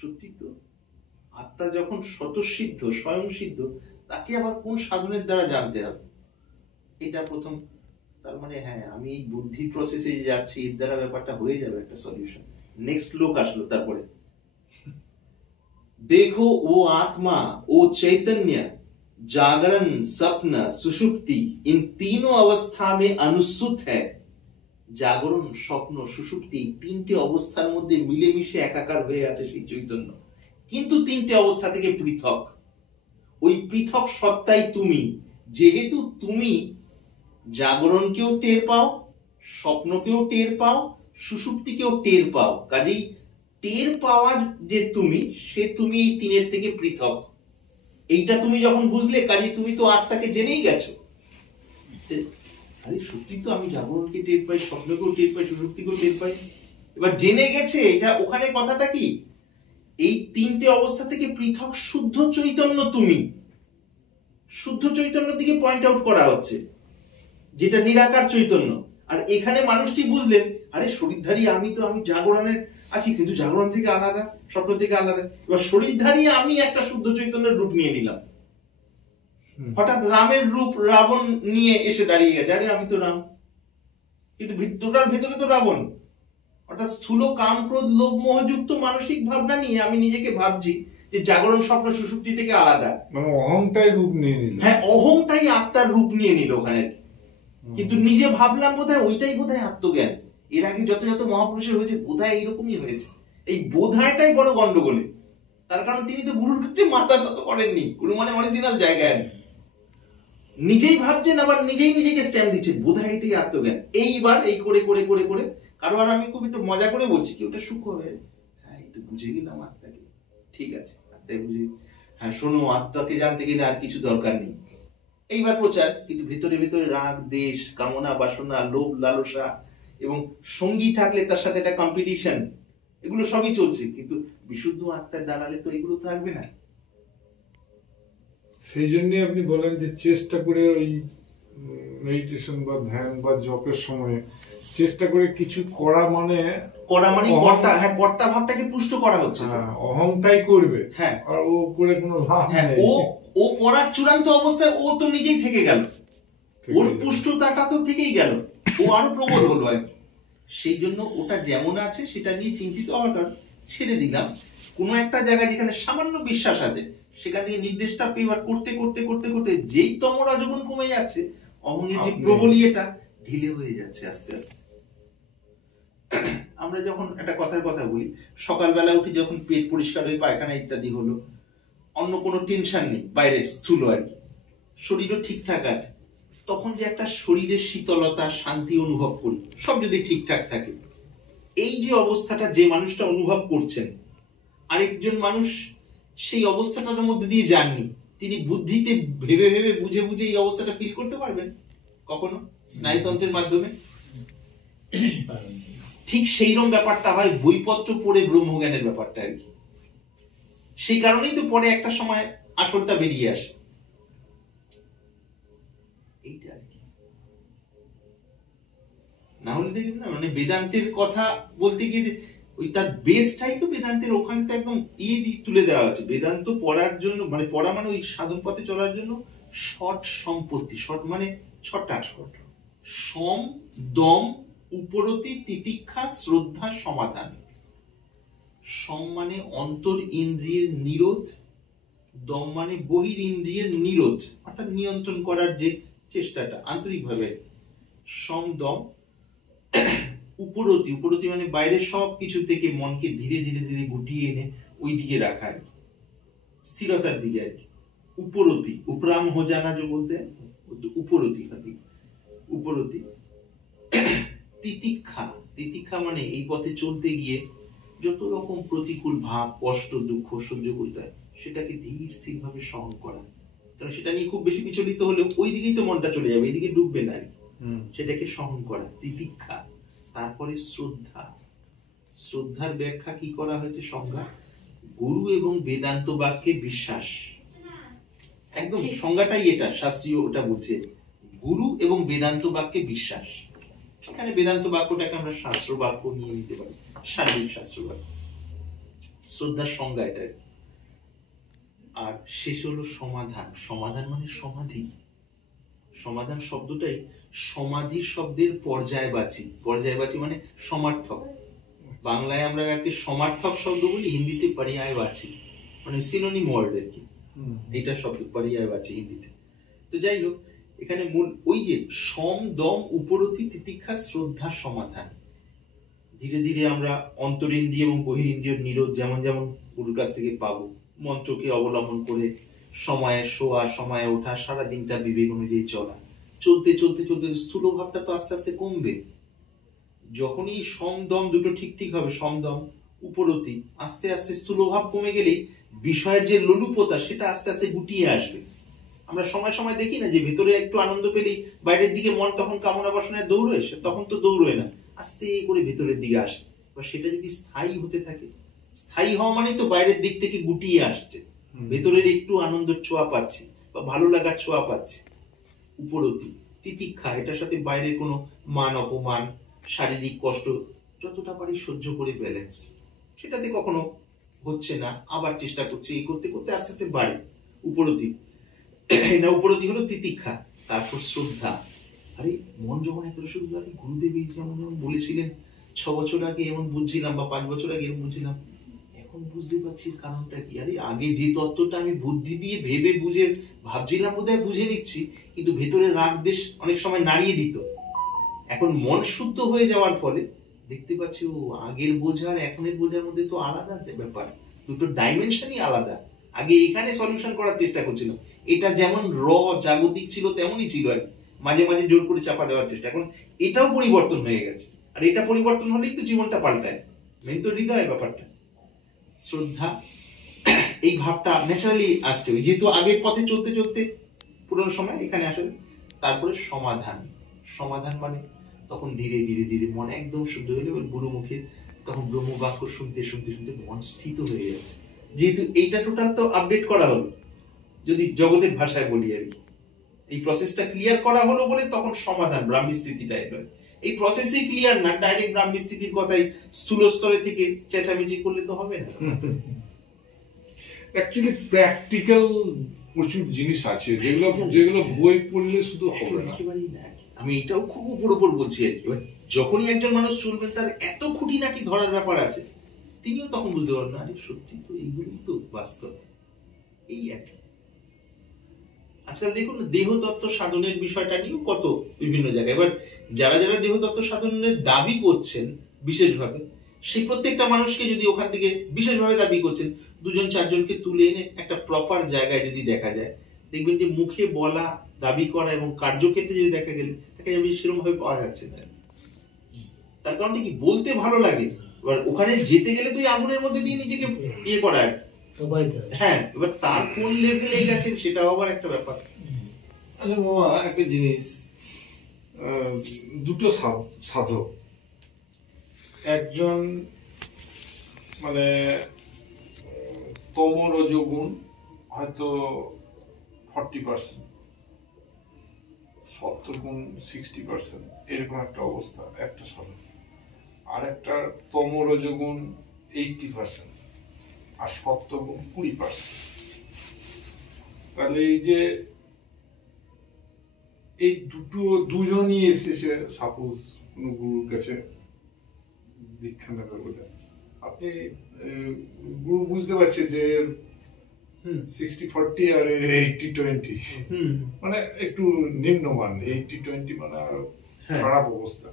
সত্যি তো আত্মা যখন স্বতঃসিদ্ধ, স্বয়ং সিদ্ধ, তাকে আবার কোন সাধনের দ্বারা জানতে হবে? এটা প্রথম। তার মানে হ্যাঁ, আমি এই বুদ্ধি প্রসেসে যাচ্ছি, এর দ্বারা ব্যাপারটা হয়ে যাবে একটা সলিউশন। নেক্সট লোক আসলো তারপরে, देखो वो आत्मा, वो चैतन्य जागरण, स्वप्न, सुषुप्ति, इन तीनों अवस्था में अनुसूत है। জাগরণ, স্বপ্ন, সুষুপ্তি, তিনটে অবস্থার মধ্যে মিলেমিশে একাকার হয়ে আছে সেই চৈতন্য, কিন্তু তিনটে অবস্থা থেকে পৃথক। ওই পৃথক সত্তাই তুমি। যেহেতু তুমি জাগরণকেও টের পাও, স্বপ্নকেও টের পাও, সুষুপ্তিকেও টের পাও, কাজেই টের পাওয়ার যে তুমি, সে তুমি এই তিনের থেকে পৃথক। এইটা তুমি যখন বুঝলে, কাজেই তুমি তো আত্মাকে জেনেই গেছো। আরে সত্যি তো, আমি জাগরণকে টের পাই, স্বপ্নকেও টের পাই, সুষুপ্তিকেও টের পাই। এবার জেনে গেছে, এটা ওখানে কথাটা কি, এই তিনটে অবস্থা থেকে পৃথক শুদ্ধ চৈতন্য তুমি। শুদ্ধ চৈতন্যের দিকে পয়েন্ট আউট করা হচ্ছে, যেটা নিরাকার চৈতন্য। আর এখানে মানুষটি বুঝলেন, আরে শরীরধারী আমি তো, আমি জাগরণের আছি, কিন্তু জাগরণ থেকে আলাদা, স্বপ্ন থেকে আলাদা। এবার শরীরধারী আমি একটা শুদ্ধ চৈতন্যের রূপ নিয়ে নিলাম, হঠাৎ রামের রূপ রাবণ নিয়ে এসে দাঁড়িয়ে গেছে, আরে আমি তো রাম, কিন্তু তোটার ভেতরে তো রাবণ। অর্থাৎ স্থূল কাম ক্রোধ লোভ মোহযুক্ত মানসিক ভাবনা নিয়ে আমি নিজেকে ভাবছি যে জাগরণ স্বপ্ন সুষুপ্তি থেকে আলাদা, মানে অহংটাই রূপ নিয়ে নিল। হ্যাঁ, অহংটাই আত্মার রূপ নিয়ে নিল ওখানে। কিন্তু নিজে ভাবলাম বোধহয় ওইটাই বোধহয় আত্মজ্ঞান। এর আগে যত যত মহাপুরুষের হয়েছে বোধহয় এইরকমই হয়েছে। এই বোধহয়টাই বড় গন্ডগোলে, তার কারণ তিনি তো গুরুর কাছে মাথা নত করেননি। গুরু মানে অরিজিনাল জায়গায় নিজেই ভাবছেন, আবার নিজেই নিজেকে স্ট্যাম্প দিচ্ছেন, বোধহয় এটাই আত্মজ্ঞান। এইবার এই করে করে করে করে কারো, আর আমি খুব একটু মজা করে বলছি কি ওটা সুখ হবে, হ্যাঁ এই তো বুঝে গেলাম আত্মাকে, ঠিক আছে আত্মাকে বুঝে, হ্যাঁ শোনো আত্মাকে জানতে গেলে আর কিছু দরকার নেই। এইবার প্রচার, কিন্তু ভেতরে ভেতরে রাগ দেশ কামনা বাসনা লোভ লালসা এবং সঙ্গী থাকলে তার সাথে একটা কম্পিটিশন, এগুলো সবই চলছে। কিন্তু বিশুদ্ধ আত্মার দাঁড়ালে তো এগুলো থাকবে না। সেই জন্য আপনি বলেন যে চেষ্টা করে ওই মেডিটেশন বা ধ্যান বা জপের সময় চেষ্টা করে কিছু করা মানে কর্তা, হ্যাঁ কর্তা ভাবটাকে পুষ্ট করা হচ্ছে, অহংটাই করবে, হ্যাঁ, আর ও করে কোনো লাভ নেই। ও করার চূড়ান্ত অবস্থায় ও তো নিজেই থেকে গেল, ওর পুষ্টতাটা তো থেকেই গেল, ও আরো প্রবল হলো আর কি। সেই জন্য ওটা যেমন আছে সেটা নিয়ে চিন্তিত হওয়ার কারণ ছেড়ে দিলাম। কোনো একটা জায়গায় যেখানে সামান্য বিশ্বাস আছে সেখান থেকে নির্দেশটা পেবার করতে করতে করতে করতে যেই তম রজগুণ কমে যাচ্ছে, অহংয়ের যে প্রবল ইয়েটা ঢিলে হয়ে যাচ্ছে আস্তে আস্তে। আমরা যখন একটা কথার কথা বলি, সকালবেলা উঠে যখন পেট পরিষ্কার হয়ে পায়খানা ইত্যাদি হলো, অন্য কোনো টেনশন নেই বাইরের স্থূল আর কি, শরীরও ঠিকঠাক আছে, তখন যে একটা শরীরের শীতলতা শান্তি অনুভব করি, সব যদি ঠিকঠাক থাকে, এই যে অবস্থাটা যে মানুষটা অনুভব করছেন, আরেকজন মানুষ সেই অবস্থাটার মধ্যে দিয়ে যাননি, তিনি বুদ্ধিতে ভেবে ভেবে বুঝে বুঝে এই অবস্থাটা ফিল করতে পারবেন কখনো স্নায়ুতন্ত্রের মাধ্যমে? ঠিক সেইরকম ব্যাপারটা হয় বইপত্র পড়ে ব্রহ্মজ্ঞানের ব্যাপারটা আর কি। সেই কারণেই তো পরে একটা সময় আসলটা বেরিয়ে আসে, এইটা আর কি। না হলে দেখবেন না, মানে বেদান্তের কথা বলতে গিয়ে ওই তার বেসটাই তো বেদান্তের, ওখানে তো একদম তুলে দেওয়া আছে। বেদান্ত পড়ার জন্য, মানে পড়া মানে ওই সাধন পথে চলার জন্য ষট সম্পত্তি, ষট মানে ছটা, সম দম উপরতি তিতিক্ষা শ্রদ্ধা সমাধান। সম মানে অন্তর ইন্দ্রিয়ের নিরোধ, দম মানে বহির ইন্দ্রিয়ের নিরোধ, অর্থাৎ নিয়ন্ত্রণ করার যে চেষ্টাটা আন্তরিকভাবে, সম দম উপরতি, উপরতি মানে বাইরের সব কিছু থেকে মনকে ধীরে ধীরে ধীরে গুটিয়ে এনে ওই দিকে রাখা আর কি, স্থিরতার দিকে আর কি। উপরতি, উপরাম হো জানা যে বলতে উপরতি, উপরতি। তিতিক্ষা, তিতিক্ষা মানে এই পথে চলতে গিয়ে যত রকম প্রতিকূল ভাব কষ্ট দুঃখ সহ্য করতে হয় সেটাকে ধীর স্থির ভাবে সহন করা, কারণ সেটা নিয়ে খুব বেশি বিচলিত হলে ওই দিকেই তো মনটা চলে যাবে, এইদিকে ডুববে না, সেটাকে সহন করা তিতিক্ষা। তারপরে শ্রদ্ধা, শ্রদ্ধার ব্যাখ্যা কি করা হয়েছে সংজ্ঞা, গুরু এবং বেদান্ত বাক্যে বিশ্বাস, একদম সংজ্ঞাটাই এটা, শাস্ত্রীয় ওটা বলছে গুরু এবং বেদান্ত বাক্যে বিশ্বাস। এখানে বেদান্ত বাক্যটাকে আমরা শাস্ত্র বাক্য নিয়ে নিতে পারি, শারীরিক শাস্ত্র বাক্য। শ্রদ্ধার সংজ্ঞা এটা। আর শেষ হলো সমাধান, সমাধান মানে সমাধি। সমাধান শব্দটাই সমাধি শব্দের পর্যায়বাচী, পর্যায়বাচী মানে সমার্থক। বাংলায় আমরা একে সমার্থক শব্দ বলি, হিন্দিতে পর্যায়বাচী মানে সিনোনিম ওয়ার্ড আর কি, এটা শব্দ পর্যায়বাচী হিন্দিতে। তো যাই হোক, এখানে মূল ওই যে সম দম উপরতি তিতিক্ষা শ্রদ্ধা সমাধান। ধীরে ধীরে আমরা অন্তরিন্দ্রিয় এবং বহিরিন্দ্রিয় নিরোধ যেমন যেমন গুরুর কাছ থেকে পাবো, মন্ত্রকে অবলম্বন করে সময়ে শোয়া সময়ে ওঠা, সারা দিনটা বিবেক অনুযায়ী চলা, চলতে চলতে চলতে স্থূল ভাবটা তো আস্তে আস্তে কমবে। যখনই সম দম দুটো ঠিক ঠিক হবে, সমদম উপরতি, আস্তে আস্তে স্থূল ভাব কমে গেলেই বিষয়ের যে লোলুপতা সেটা আস্তে আস্তে গুটিয়ে আসবে। আমরা সময় সময় দেখি না যে ভেতরে একটু আনন্দ পেলেই বাইরের দিকে মন তখন কামনা বাসনায় দৌড়ে, তখন তো দৌড়ে না, আস্তে করে ভেতরের দিকে আসে। এবার সেটা যদি স্থায়ী হতে থাকে, স্থায়ী হওয়া মানে তো বাইরের দিক থেকে গুটিয়ে আসছে, ভেতরের একটু আনন্দের ছোঁয়া পাচ্ছে বা ভালো লাগার ছোঁয়া পাচ্ছে। উপরতি তিতিক্ষা, এটার সাথে বাইরের কোনো মান অপমান শারীরিক কষ্ট যতটা পারি সহ্য করে ব্যালেন্স, সেটাতে কখনো হচ্ছে না, আবার চেষ্টা করছে, এই করতে করতে আস্তে আস্তে বাড়ে উপরতি। না, উপরতি হলো তিতিক্ষা, তারপর শ্রদ্ধা। আরে মন যখন এত শুরু করে, গুরুদেব যেমন যেমন বলেছিলেন 6 বছর আগে এমন বুঝছিলাম, বা 5 বছর আগে এমন বুঝছিলাম, এখন বুঝতে পারছি কারণটা কি। আরে আগে যে তত্ত্বটা আমি বুদ্ধি দিয়ে ভেবে বুঝে ভাবছিলাম বোধহয় বুঝে নিচ্ছি, কিন্তু ভেতরে রাগ দেশ অনেক সময় নাড়িয়ে দিত। এখন মন শুদ্ধ হয়ে যাওয়ার ফলে দেখতে পাচ্ছি ও আগের বোঝার এখনের বোঝার মধ্যে তো আলাদা ব্যাপার, দুটো ডাইমেনশনই আলাদা। আগে এখানে সলিউশন করার চেষ্টা করছিলাম, এটা যেমন জাগতিক ছিল তেমনই ছিল, আর মাঝে মাঝে জোর করে চাপা দেওয়ার চেষ্টা। এখন এটাও পরিবর্তন হয়ে গেছে, আর এটা পরিবর্তন হলেই তো জীবনটা পাল্টায়। মেন তো হৃদয় ব্যাপারটা। শ্রদ্ধা, এই ভাবটা ন্যাচারালি আসছে, যেহেতু আগের পথে চলতে চলতে পুরোনো সময় এখানে আসে। তারপরে সমাধান। সমাধান মানে তখন ধীরে ধীরে ধীরে মন একদম শুদ্ধ হয়ে যাবে গুরুমুখে, তখন ব্রহ্মবাক্য শুনতে শুনতে শুনতে মন স্থিত হয়ে যাচ্ছে। যেহেতু এইটা টোটাল তো আপডেট করা হলো, যদি জগতের ভাষায় বলি আর কি, এই প্রসেসটা ক্লিয়ার করা হলো বলে তখন সমাধান, ব্রাহ্মী স্থিতিটা এলো। এই প্রসেসই ক্লিয়ার না, ডাইরেক্ট ব্রাহ্মী স্থিতির কথাই স্থূল স্তরে থেকে চেঁচামেচি করলে তো হবে না। অ্যাকচুয়ালি প্র্যাকটিক্যাল প্রচুর জিনিস আছে যেগুলো যেগুলো বই পড়লে শুধু হবে না। আমি এটাও খুব উপর উপর বলছি আর কি। যখনই একজন মানুষ চলবেন, তার এত খুঁটিনাটি ধরার ব্যাপার আছে, তিনিও তখন বুঝতে পারবেন আরে সত্যি তো এইগুলোই তো বাস্তব। এই আর কি। আজকাল দেখুন দেহতত্ত্ব সাধনের বিষয়টা নিয়েও কত বিভিন্ন জায়গায়, এবার যারা যারা দেহতত্ত্ব সাধনের দাবি করছেন বিশেষভাবে, সেই প্রত্যেকটা মানুষকে যদি ওখান থেকে বিশেষভাবে দাবি করছেন, 2-4জনকে তুলে এনে একটা প্রপার জায়গায় যদি দেখা যায়, দেখবেন যে মুখে বলা, দাবি করা এবং কার্যক্ষেত্রে যদি দেখা যাবে সেরকম ভাবে পাওয়া যাচ্ছে না। তার কারণটা কি, বলতে ভালো লাগে, এবার ওখানে যেতে গেলে তুই আগুনের মধ্যে দিয়ে নিজেকে ইয়ে করা আর কি। হ্যাঁ, এবার তার কোন লেভেলে গেছেন সেটাও আবার একটা ব্যাপার। আচ্ছা মামা, একটা জিনিস, দুটো সাধক, একজন মানে তম রজগুণ হয়তো 40%, সত্ত্বগুণ 60%, এরকম একটা অবস্থা একটা সাধক। আর একটা তম রজগুণ 80% আর সত্ত্বগুণ 20%। তাহলে এই যে এই দুজনই এসেছে সাপোজ কোন গুরুর কাছে দীক্ষা নেবে বলে, আপনি গুরু বুঝতে পারছে যে 60-40 আর 80-20, মানে একটু নিম্নমান, 80-20 মানে খারাপ অবস্থা।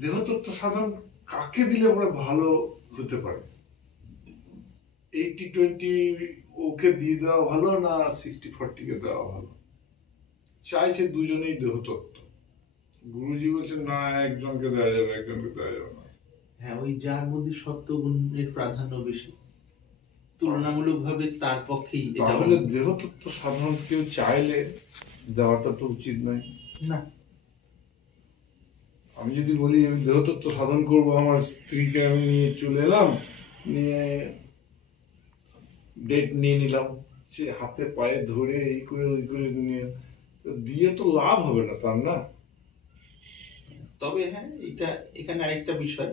দেহতত্ত্ব সাধন কাকে দিলে পরে ভালো হতে পারে? 80-20 ওকে দিয়ে দেওয়া ভালো না 60-40 কে দেওয়া ভালো? চাইছে দুজনেই দেহতত্ত্ব, গুরুজি বলছেন না একজনকে দেওয়া যাবে, একজনকে দেওয়া যাবে না। হ্যাঁ, ওই যার মধ্যে সত্ত্বগুণের প্রাধান্য বেশি, তুলনামূলকভাবে তার পক্ষেই। তাহলে দেহতত্ত্ব সাধন কেউ চাইলে দেওয়াটা তো উচিত নয় না। আমি যদি বলি আমি দেহতত্ত্ব সাধন করবো, আমার স্ত্রীকে আমি নিয়ে চলে এলাম, নিয়ে ডেট নিয়ে নিলাম, সে হাতে পায়ে ধরে এই করে ওই করে নিয়ে দিয়ে তো লাভ হবে না তার, না? তবে হ্যাঁ, এটা এখানে আরেকটা বিষয়,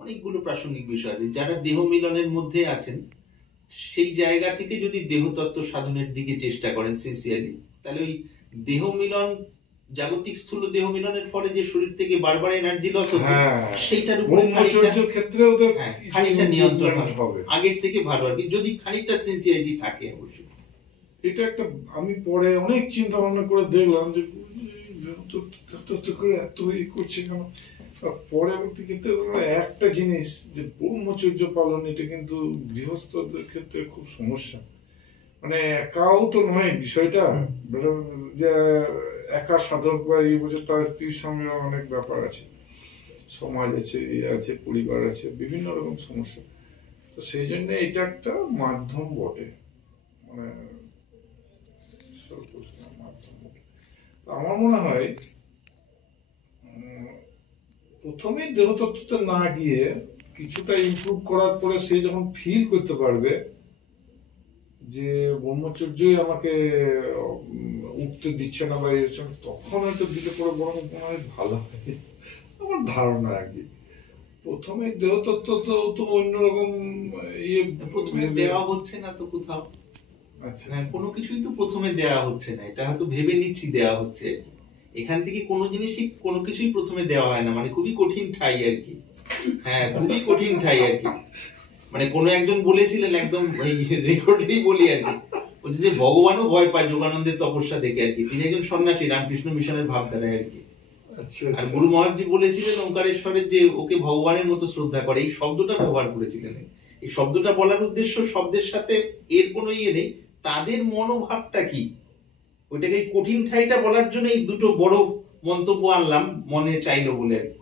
অনেকগুলো প্রাসঙ্গিক বিষয় আছে। যারা দেহ মিলনের মধ্যে আছেন, সেই জায়গা থেকে যদি দেহতত্ত্ব সাধনের দিকে চেষ্টা করেন সিনসিয়ারলি, তাহলে ওই দেহ মিলন, জাগতিক স্থূল দেহ মিলনের ফলে যে শরীর থেকে বারবার এনার্জি লস হচ্ছে, সেইটার উপরে খানিকটা নিয়ন্ত্রণ হবে আগের থেকে ভালো আর কি, যদি খানিকটা সিনসিয়ারিটি থাকে। অবশ্যই এটা একটা, আমি পরে অনেক চিন্তা ভাবনা করে দেখলাম যে করে এত করছে কেন। পরবর্তী ক্ষেত্রে একটা জিনিস যে ব্রহ্মচর্য পালন, এটা কিন্তু গৃহস্থদের ক্ষেত্রে খুব সমস্যা। মানে একাও তো নয় বিষয়টা, যে একা সাধক বা এই বছর তার স্ত্রীর সঙ্গে অনেক ব্যাপার আছে, সমাজ আছে, আছে পরিবার আছে, বিভিন্ন রকম সমস্যা। তো সেই জন্য এটা একটা মাধ্যম বটে, মানে মাধ্যম বটে। আমার মনে হয় প্রথমে দেহতত্ত্বতে না গিয়ে কিছুটা ইমপ্রুভ করার পরে সে যখন ফিল করতে পারবে যে ব্রহ্মচর্যই আমাকে উঠতে দিচ্ছে না বা তখন হয়তো দিলে পরে বরং মনে হয় ভালো হয়, আমার ধারণা আর কি। প্রথমে দেহতত্ত্ব তো অন্যরকম ইয়ে প্রথমে দেওয়া হচ্ছে না তো কোথাও। আচ্ছা, হ্যাঁ, কোনো কিছুই তো প্রথমে দেওয়া হচ্ছে না, এটা হয়তো ভেবে নিচ্ছি দেওয়া হচ্ছে। এখান থেকে কোনো জিনিসই কোনো কিছুই প্রথমে দেওয়া হয় না, মানে খুবই কঠিন ঠাই আর কি। হ্যাঁ, খুবই কঠিন ঠাই আর কি। মানে কোনো একজন বলেছিলেন, একদম রেকর্ডেই বলি আর কি, বলছে যে ভগবানও ভয় পায় যোগানন্দের তপস্যা দেখে আর কি। তিনি একজন সন্ন্যাসী, রামকৃষ্ণ মিশনের ভাবধারায় আর কি। আর গুরু মহারাজজি বলেছিলেন ওঙ্কারেশ্বরের যে ওকে ভগবানের মতো শ্রদ্ধা করে, এই শব্দটা ব্যবহার করেছিলেন। এই শব্দটা বলার উদ্দেশ্য শব্দের সাথে এর কোনো ইয়ে নেই, তাদের মনোভাবটা কি ওইটাকে এই কঠিন ঠাইটা বলার জন্য এই দুটো বড় মন্তব্য আনলাম, মনে চাইলো বলে আর কি।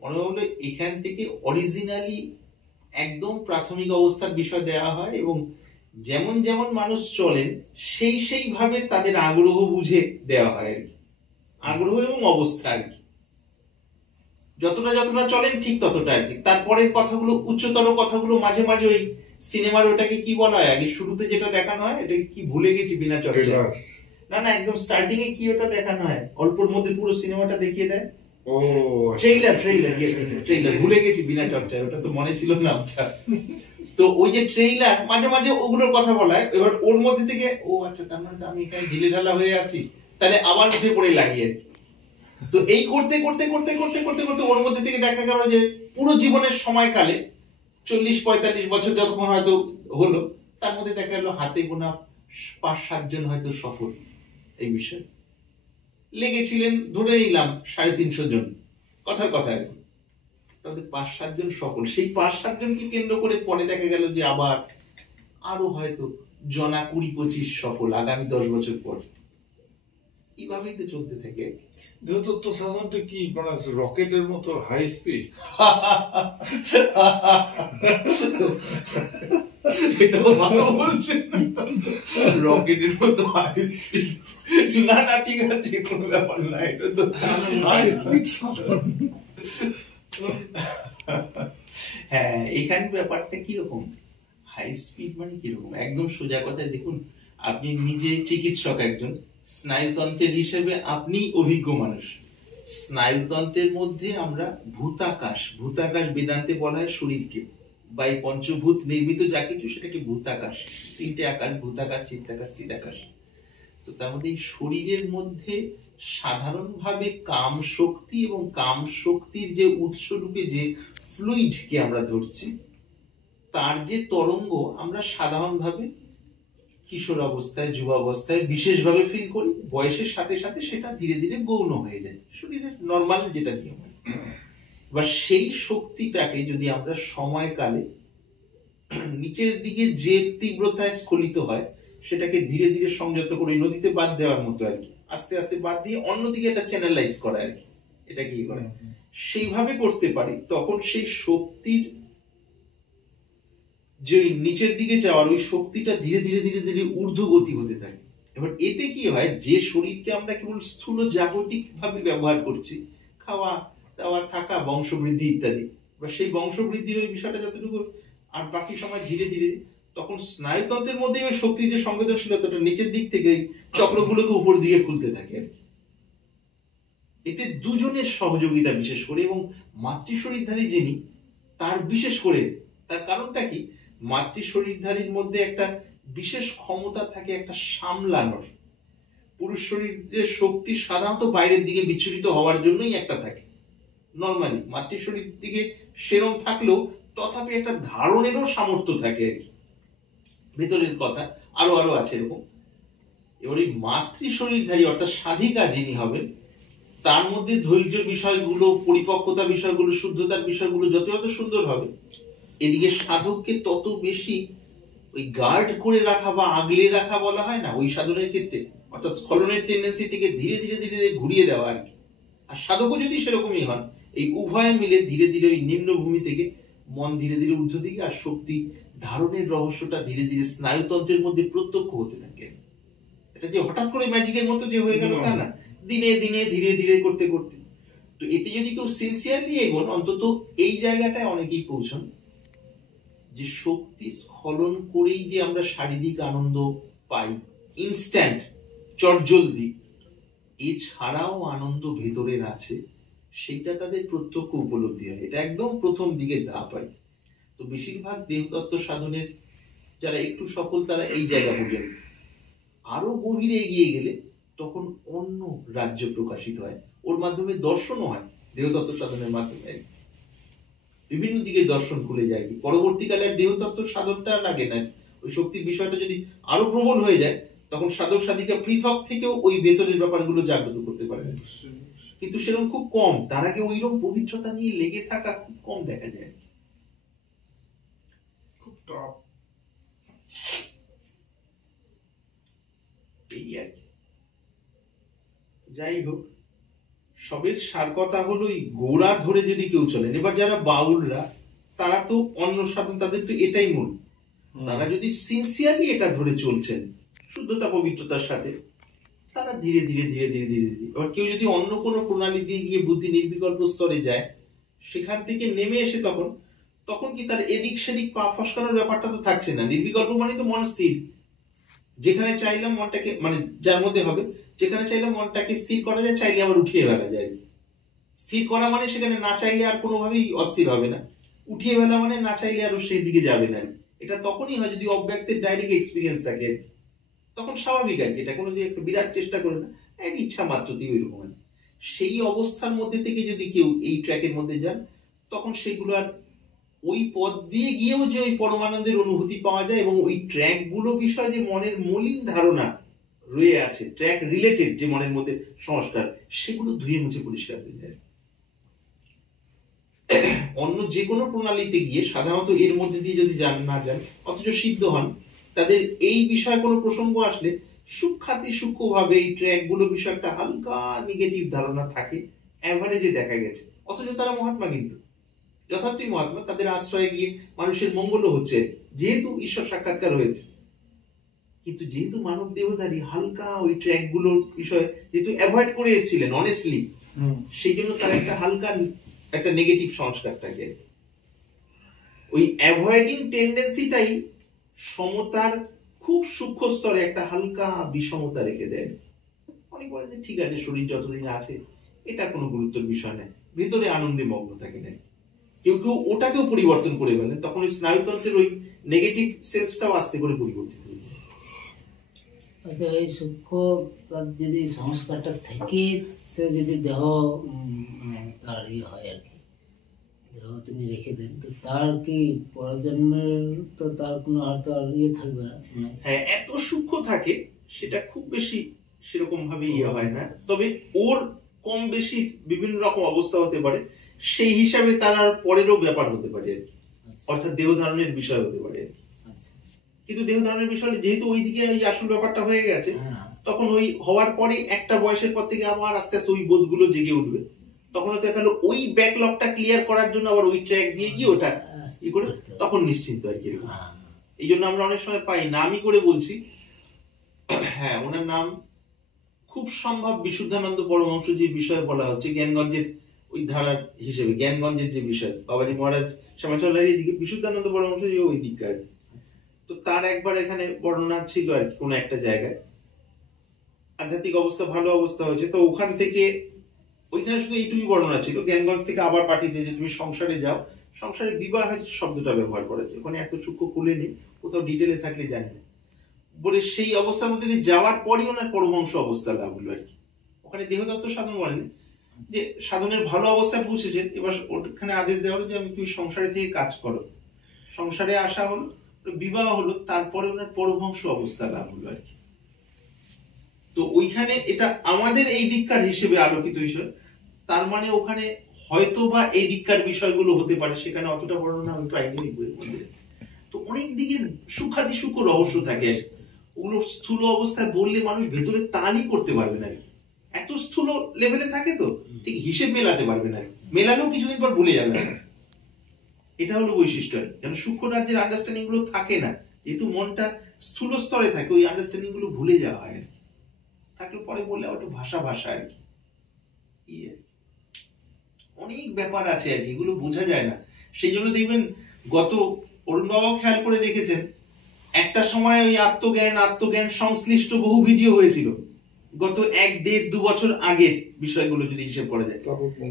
মনে হলো এখান থেকে অরিজিনালি একদম প্রাথমিক অবস্থার বিষয় দেওয়া হয়, এবং যেমন যেমন মানুষ চলেন সেই ভাবে তাদের আগ্রহ বুঝে দেওয়া হয় আর কি। আগ্রহ এবং অবস্থা আর কি, যতটা চলেন ঠিক ততটা আর কি। তারপরের কথাগুলো, উচ্চতর কথাগুলো মাঝে মাঝে ওই সিনেমার ওটাকে কি বলা হয় আগে শুরুতে যেটা দেখানো হয়, এটাকে কি ভুলে গেছি, বিনা চর্চা। না, একদম স্টার্টিং এ কি ওটা দেখানো হয়, অল্পর মধ্যে পুরো সিনেমাটা দেখিয়ে দেয়। ও ট্রেইলার ভুলে গেছি, বিনা চর্চা, ওটা তো মনে ছিল না। তো ওই যে ট্রেইলার মাঝে মাঝে ওগুলোর কথা বলা হয়, এবার ওর মধ্যে থেকে ও আচ্ছা, তার মানে আমি এখানে ঢিলে ঢালা হয়ে আছি, তাহলে আবার উঠে পড়ে লাগি আর কি। তো এই করতে করতে করতে করতে করতে করতে ওর মধ্যে থেকে দেখা গেল যে পুরো জীবনের সময়কালে 40-45 বছর যতক্ষণ হয়তো হলো, তার মধ্যে দেখা গেল হাতে গোনা 5-7 জন হয়তো সফল এই বিষয়ে লেগেছিলেন, ধরে নিলাম 350 জন, কথার কথা আর কি। তাদের 5-7 জন সফল, সেই 5-7 জনকে কেন্দ্র করে পরে দেখা গেল যে আবার আরো হয়তো জনা 20-25 সফল আগামী 10 বছর পর। এইভাবেই তো চলতে থাকে। দেহতত্ত্ব সাধারণত কি মানে রকেটের মতো হাই স্পিড? এটাও ভালো বলছেন, রকেটের মতো হাই স্পিড। না ঠিক আছে, কোনো ব্যাপার না, এটা তো হাই স্পিড সাধারণ। হ্যাঁ, এখানে ব্যাপারটা কিরকম, হাই স্পিড মানে কিরকম, একদম সোজা কথায় দেখুন, আপনি নিজে চিকিৎসক একজন, স্নায়ুতন্ত্রের হিসেবে আপনি অভিজ্ঞ মানুষ। স্নায়ুতন্ত্রের মধ্যে আমরা ভূতাকাশ বেদান্তে বলা হয় শরীরকে, বা এই পঞ্চভূত নির্মিত যা কিছু সেটাকে ভূতাকাশ, 3টে আকাশ, ভূতাকাশ, চিত্তাকাশ, চিদাকাশ। তো তার মধ্যে এই শরীরের মধ্যে সাধারণভাবে কাম শক্তি এবং কাম শক্তির যে উৎস রূপে যে ফ্লুইডকে আমরা ধরছি, তার যে তরঙ্গ আমরা সাধারণভাবে কিশোর অবস্থায়, যুবাবস্থায় বিশেষভাবে ফিল করি, বয়সের সাথে সাথে সেটা ধীরে ধীরে গৌণ হয়ে যায়, শরীরের নর্মাল যেটা নিয়ম। এবার সেই শক্তিটাকে যদি আমরা সময়কালে নিচের দিকে যে তীব্রতায় স্খলিত হয় সেটাকে ধীরে ধীরে সংযত করে নদীতে বাদ দেওয়ার মতো আর কি, আস্তে আস্তে বাদ দিয়ে অন্যদিকে এটা চ্যানেলাইজ করা আর কি, এটা কি করে সেইভাবে করতে পারি, তখন সেই শক্তির যে নিচের দিকে যাওয়ার ওই শক্তিটা ধীরে ধীরে ধীরে ধীরে ঊর্ধ্বগতি হতে থাকে। এবার এতে কি হয়, যে শরীরকে আমরা কেবল স্থূল জাগতিক ভাবে ব্যবহার করছি, খাওয়া দাওয়া, থাকা, বংশবৃদ্ধি ইত্যাদি, বা সেই বংশবৃদ্ধির ওই বিষয়টা যতটুকু, আর বাকি সময় ধীরে ধীরে তখন স্নায়ুতন্ত্রের মধ্যে ওই শক্তির যে সংবেদনশীলতাটা নিচের দিক থেকে চক্রগুলোকে উপর দিকে খুলতে থাকে আর কি। এতে দুজনের সহযোগিতা বিশেষ করে, এবং মাতৃ শরীরধারী যিনি তার বিশেষ করে, তার কারণটা কি, মাতৃ শরীরধারীর মধ্যে একটা বিশেষ ক্ষমতা থাকে একটা সামলানোর। পুরুষ শরীরের শক্তি সাধারণত বাইরের দিকে বিচ্ছুরিত হওয়ার জন্যই একটা থাকে, নর্মালি মাতৃ শরীর দিকে সেরম থাকলেও তথাপি একটা ধারণেরও সামর্থ্য থাকে আর কি, ভেতরের কথা আরো আছে এরকম। এবার এই মাতৃ শরীরধারী অর্থাৎ সাধিকা যিনি হবেন, তার মধ্যে ধৈর্য বিষয়গুলো, পরিপক্কতা বিষয়গুলো, শুদ্ধতার বিষয়গুলো যত যত সুন্দর হবে, এদিকে সাধককে তত বেশি ওই গার্ড করে রাখা বা আগলে রাখা বলা হয় না ওই সাধনের ক্ষেত্রে, অর্থাৎ স্খলনের টেন্ডেন্সি থেকে ধীরে ধীরে ধীরে ধীরে ঘুরিয়ে দেওয়া আর কি। আর সাধকও যদি সেরকমই হন, এই উভয় মিলে ধীরে ধীরে ওই নিম্নভূমি থেকে মন ধীরে ধীরে ঊর্ধ্ব দিকে, আর শক্তি ধারণের রহস্যটা ধীরে ধীরে স্নায়ুতন্ত্রের মধ্যে প্রত্যক্ষ হতে থাকে। এটা যে হঠাৎ করে ম্যাজিকের মতো যে হয়ে গেল তা না, দিনে দিনে ধীরে ধীরে করতে করতে। তো এতে যদি কেউ সিনসিয়ারলি এগোন, অন্তত এই জায়গাটায় অনেকেই পৌঁছন যে শক্তি স্খলন করেই যে আমরা শারীরিক আনন্দ পাই ইনস্ট্যান্ট চটজলদি, এছাড়াও আনন্দ ভেতরের আছে, সেইটা তাদের প্রত্যক্ষ উপলব্ধি হয়। এটা একদম প্রথম দিকে ধাপ হয়। তো বেশিরভাগ দেহতত্ত্ব সাধনের যারা একটু সফল তারা এই জায়গা পর্যন্ত। আরো গভীরে এগিয়ে গেলে তখন অন্য রাজ্য প্রকাশিত হয়, ওর মাধ্যমে দর্শনও হয়। দেহতত্ত্ব সাধনের মাধ্যমে বিভিন্ন দিকে দর্শন খুলে যায়। পরবর্তীকালে আর দেহতত্ত্ব সাধনটা লাগে না, ওই শক্তির বিষয়টা যদি আরো প্রবল হয়ে যায় তখন সাধক সাধিকা পৃথক থেকেও ওই ভেতরের ব্যাপারগুলো জাগ্রত করতে পারে। কিন্তু সেরকম খুব কম, তার আগে ওইরকম পবিত্রতা নিয়ে লেগে থাকা খুব কম দেখা যায়। খুব টপ। এই আর কি। যাই হোক, সবের সার কথা হলো এই গোড়া ধরে যদি কেউ চলেন। এবার যারা বাউলরা তারা তো অন্য সাধন, তাদের তো এটাই মূল। তারা যদি সিনসিয়ারলি এটা ধরে চলছেন শুদ্ধতা পবিত্রতার সাথে, তারা ধীরে ধীরে ধীরে ধীরে ধীরে ধীরে। এবার কেউ যদি অন্য কোনো প্রণালী দিয়ে গিয়ে বুদ্ধি নির্বিকল্প স্তরে যায়, সেখান থেকে নেমে এসে তখন কি তার এদিক সেদিক পা ফসকানোর ব্যাপারটা তো থাকছে না। নির্বিকল্প মানে তো মন স্থির, যেখানে চাইলাম মনটাকে, মানে যার মধ্যে হবে যেখানে চাইলাম মনটাকে স্থির করা যায়, চাইলে আবার উঠিয়ে ফেলা যায়। স্থির করা মানে সেখানে না চাইলে আর কোনোভাবেই অস্থির হবে না, উঠিয়ে ফেলা মানে না চাইলে আরো সেই দিকে যাবে না। এটা তখনই হয় যদি অব্যক্তের ডাইরেক্ট এক্সপিরিয়েন্স থাকে, তখন স্বাভাবিক আর কি। এটা কোনো যে একটা বিরাট চেষ্টা করে না, একটা ইচ্ছা মাত্রতেই ওই রকম। সেই অবস্থার মধ্যে থেকে যদি কেউ এই ট্র্যাকের মধ্যে যান, তখন সেগুলো আর ওই পথ দিয়ে গিয়েও যে ওই পরমানন্দের অনুভূতি পাওয়া যায়, এবং ওই ট্র্যাক গুলো বিষয়ে যে মনের মলিন ধারণা রয়ে আছে, ট্র্যাক রিলেটেড যে মনের মধ্যে সংস্কার, সেগুলো ধুয়ে মুছে পরিষ্কার হয়ে যায়। অন্য যে কোনো প্রণালীতে গিয়ে সাধারণত এর মধ্যে দিয়ে যদি না যান, অথচ সিদ্ধ হন, তাদের এই বিষয়ে কোনো প্রসঙ্গ আসলে সূক্ষ্ম ভাবে এই ট্র্যাক গুলো বিষয়ে একটা হালকা নেগেটিভ ধারণা থাকে, অ্যাভারেজে দেখা গেছে। অথচ তারা মহাত্মা, কিন্তু যথার্থই মহাত্মা, তাদের আশ্রয়ে গিয়ে মানুষের মঙ্গলও হচ্ছে, যেহেতু ঈশ্বর সাক্ষাৎকার হয়েছে। কিন্তু যেহেতু মানব দেহধারী, হালকা ওই ট্র্যাক গুলোর বিষয়ে যেহেতু অ্যাভয়েড করে এসেছিলেন অনেস্টলি, সেই জন্য তার একটা হালকা একটা নেগেটিভ সংস্কার থাকে। ওই অ্যাভয়েডিং টেন্ডেন্সিটাই সমতার খুব সূক্ষ্ম স্তরে একটা হালকা বিষমতা রেখে দেয়। অনেক বলে যে ঠিক আছে, শরীর যতদিন আছে এটা কোনো গুরুত্বের বিষয় নেই, ভেতরে আনন্দে মগ্ন থাকে না। কেউ কেউ ওটাকেও পরিবর্তন করে ফেলেন, তখন ওই স্নায়ুতন্ত্রের ওই নেগেটিভ সেন্সটাও আস্তে করে পরিবর্তিত হয়ে যায়। আচ্ছা, এই সূক্ষ্ম তার যদি সংস্কারটা থেকে সে যদি দেহ তার হয় আর কি, দেহ তিনি রেখে দেন, তো তার কি পরজন্মের তো তার কোনো হয়তো আর থাকবে না। হ্যাঁ, এত সূক্ষ্ম থাকে সেটা খুব বেশি সেরকম ভাবে হয় না, তবে ওর কম বেশি বিভিন্ন রকম অবস্থা হতে পারে, সেই হিসাবে তার আর পরেরও ব্যাপার হতে পারে আর কি। অর্থাৎ দেহ ধারণের বিষয় হতে পারে আর কি। কিন্তু দেহ ধারণের বিষয় যেহেতু ওইদিকে ওই আসল ব্যাপারটা হয়ে গেছে, তখন ওই হওয়ার পরে একটা বয়সের পর থেকে আবার আস্তে আস্তে ওই বোধগুলো জেগে উঠবে। তখন দেখালো ওই ব্যাকলগটা ক্লিয়ার করার জন্য আবার ওই ট্র্যাক দিয়ে গিয়ে ওটা কি করে তখন নিশ্চিন্ত আর কি। এই জন্য আমরা অনেক সময় পাই, নামই করে বলছি, হ্যাঁ ওনার নাম খুব সম্ভব বিশুদ্ধানন্দ পরমহংস, যে বিষয়ে বলা হচ্ছে জ্ঞানগঞ্জের ওই ধারা হিসেবে, জ্ঞানগঞ্জের যে বিষয় বাবাজি মহারাজ শ্যামাচলার এইদিকে, বিশুদ্ধানন্দ পরমহংস যে ওই দিককার। তো তার একবার এখানে বর্ণনা ছিল আর কি, কোন একটা জায়গায় আধ্যাত্মিক অবস্থা ভালো অবস্থা হয়েছে, তো ওখান থেকে ওইখানে শুধু এইটুকুই বর্ণনা ছিল, জ্ঞানগঞ্জ থেকে আবার পাঠিয়ে যে তুমি সংসারে যাও, সংসারে বিবাহ শব্দটা ব্যবহার করেছে, ওখানে এত সূক্ষ্ম খুলে নেই, কোথাও ডিটেলে থাকলে জানি না বলে। সেই অবস্থার মধ্যে দিয়ে যাওয়ার পরই ওনার পরমহংস অবস্থা লাভ হলো আর কি। ওখানে দেহতত্ত্ব সাধন বলেন যে সাধনের ভালো অবস্থায় পৌঁছেছে, এবার ওখানে আদেশ দেওয়া হলো যে আমি তুমি সংসারে থেকে কাজ করো, সংসারে আসা হলো, বিবাহ হলো, তারপরে ওনার পরমহংস অবস্থা লাভ হলো আর কি। তো ওইখানে এটা আমাদের এই দিককার হিসেবে আলোকিত বিষয়, তার মানে ওখানে হয়তো বা এই দিককার বিষয়গুলো হতে পারে, সেখানে অতটা বর্ণনা আমি পাইনি বইয়ের মধ্যে। তো অনেক দিকে সূক্ষ্মাতি সূক্ষ্ম রহস্য থাকে, ওগুলো স্থূল অবস্থায় বললে মানুষ ভেতরে তালই করতে পারবে না, এত স্থূল লেভেলে থাকে, তো ঠিক হিসেব মেলাতে পারবে না, মেলালেও কিছুদিন পর ভুলে যাবে। এটা হলো বৈশিষ্ট্য, কেন সূক্ষ্ম রাজ্যের আন্ডারস্ট্যান্ডিং গুলো থাকে না, যেহেতু মনটা স্থূল স্তরে থাকে, ওই আন্ডারস্ট্যান্ডিং গুলো ভুলে যাওয়া হয় আর কি। থাকলে পরে বললে আবার একটু ভাষা আর কি, অনেক ব্যাপার আছে আর কি, এগুলো বোঝা যায় না। সেই জন্য দেখবেন গত অরুণ বাবা খেয়াল করে দেখেছেন, একটা সময় ওই আত্মজ্ঞান সংশ্লিষ্ট বহু ভিডিও হয়েছিল, গত 1-1.5-2 বছর আগের বিষয়গুলো যদি হিসেব করা যায়,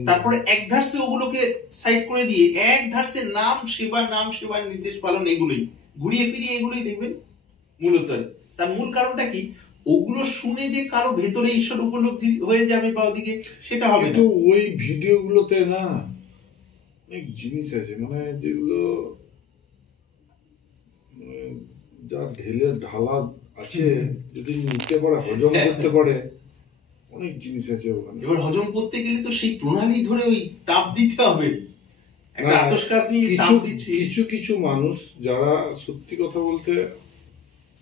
তারপরে এক ধারসে ওগুলোকে সাইড করে দিয়ে এক ধারসে নাম সেবা নির্দেশ পালন এগুলোই ঘুরিয়ে ফিরিয়ে এগুলোই দেখবেন মূলত। তার মূল কারণটা কি? ওগুলো শুনে যে কারো ভেতরে ঈশ্বর উপলব্ধি হয়ে যাবে বা ওদিকে, সেটা হবে না। ওই ভিডিওগুলোতে না অনেক জিনিস আছে, মানে যেগুলো যা ঢালা আছে, যদি নিতে পারে, হজম করতে পারে, অনেক জিনিস আছে ওখানে। এবার হজম করতে গেলে তো সেই প্রণালী ধরে ওই তাপ দিতে হবে, একটা আতশ কাজ নিয়ে তাপ দিচ্ছে। কিছু মানুষ যারা সত্যি কথা বলতে,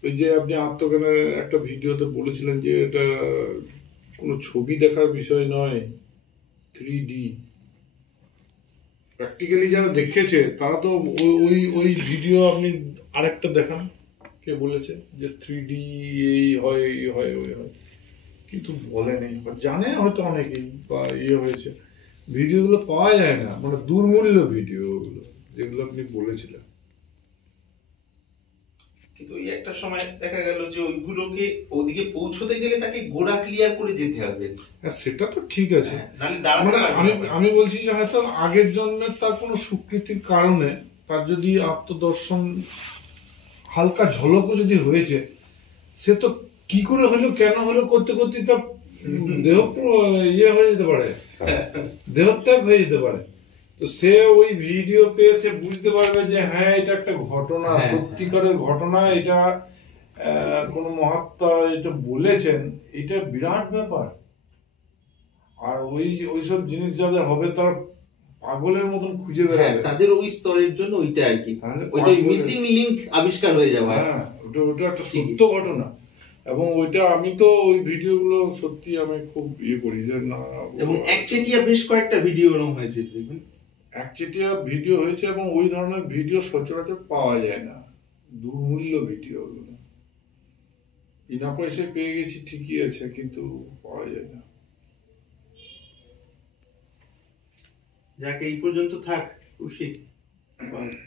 ওই যে আপনি আত্মজ্ঞানের একটা ভিডিওতে বলেছিলেন যে এটা কোনো ছবি দেখার বিষয় নয়, 3D প্র্যাকটিক্যালি যারা দেখেছে তারা তো ওই ভিডিও আপনি আরেকটা দেখান, কে বলেছে যে 3D এই হয় ওই হয়, কিন্তু বলে নেই, জানে হয়তো অনেকেই বা হয়েছে, ভিডিওগুলো পাওয়া যায় না, মানে দুর্মূল্য ভিডিও ওগুলো যেগুলো আপনি বলেছিলেন। কিন্তু ওই একটা সময় দেখা গেল যে ওইগুলোকে ওদিকে পৌঁছতে গেলে তাকে গোড়া ক্লিয়ার করে যেতে হবে। সেটা তো ঠিক আছে, মানে আমি বলছি যে হয়তো আগের জন্মের তার কোনো স্বীকৃতির কারণে তার যদি আত্মদর্শন হালকা ঝলকও যদি হয়েছে, সে তো কি করে হলো কেন হলো করতে করতে তার দেহ হয়ে যেতে পারে, দেহত্যাগ হয়ে যেতে পারে। তো সে ওই ভিডিও পেয়ে সে বুঝতে পারবে যে হ্যাঁ এটা একটা ঘটনা, সত্যিকারের ঘটনা, এটা কোন মহাত্মা এটা বলেছেন, এটা বিরাট ব্যাপার। আর ওইসব জিনিস যাদের হবে তারা পাগলের মতন খুঁজে বেড়াবে, তাদের ওই স্তরের জন্য ওইটা আর কি, ওইটাই মিসিং লিংক আবিষ্কার হয়ে যাবে। হ্যাঁ, ওটা একটা সত্য ঘটনা, এবং ওইটা আমি তো ওই ভিডিওগুলো সত্যি আমি খুব করি যে না, এবং একচেটিয়া বেশ কয়েকটা ভিডিও এরকম হয়েছে, দেখবেন একচেটিয়া ভিডিও হয়েছে, এবং ওই ধরনের ভিডিও সচরাচর পাওয়া যায় না, দুর্মূল্য ভিডিও ওগুলো। বিনা পয়সায় পেয়ে গেছি ঠিকই আছে, কিন্তু পাওয়া যায় না। যাকে এই পর্যন্ত থাক খুশি।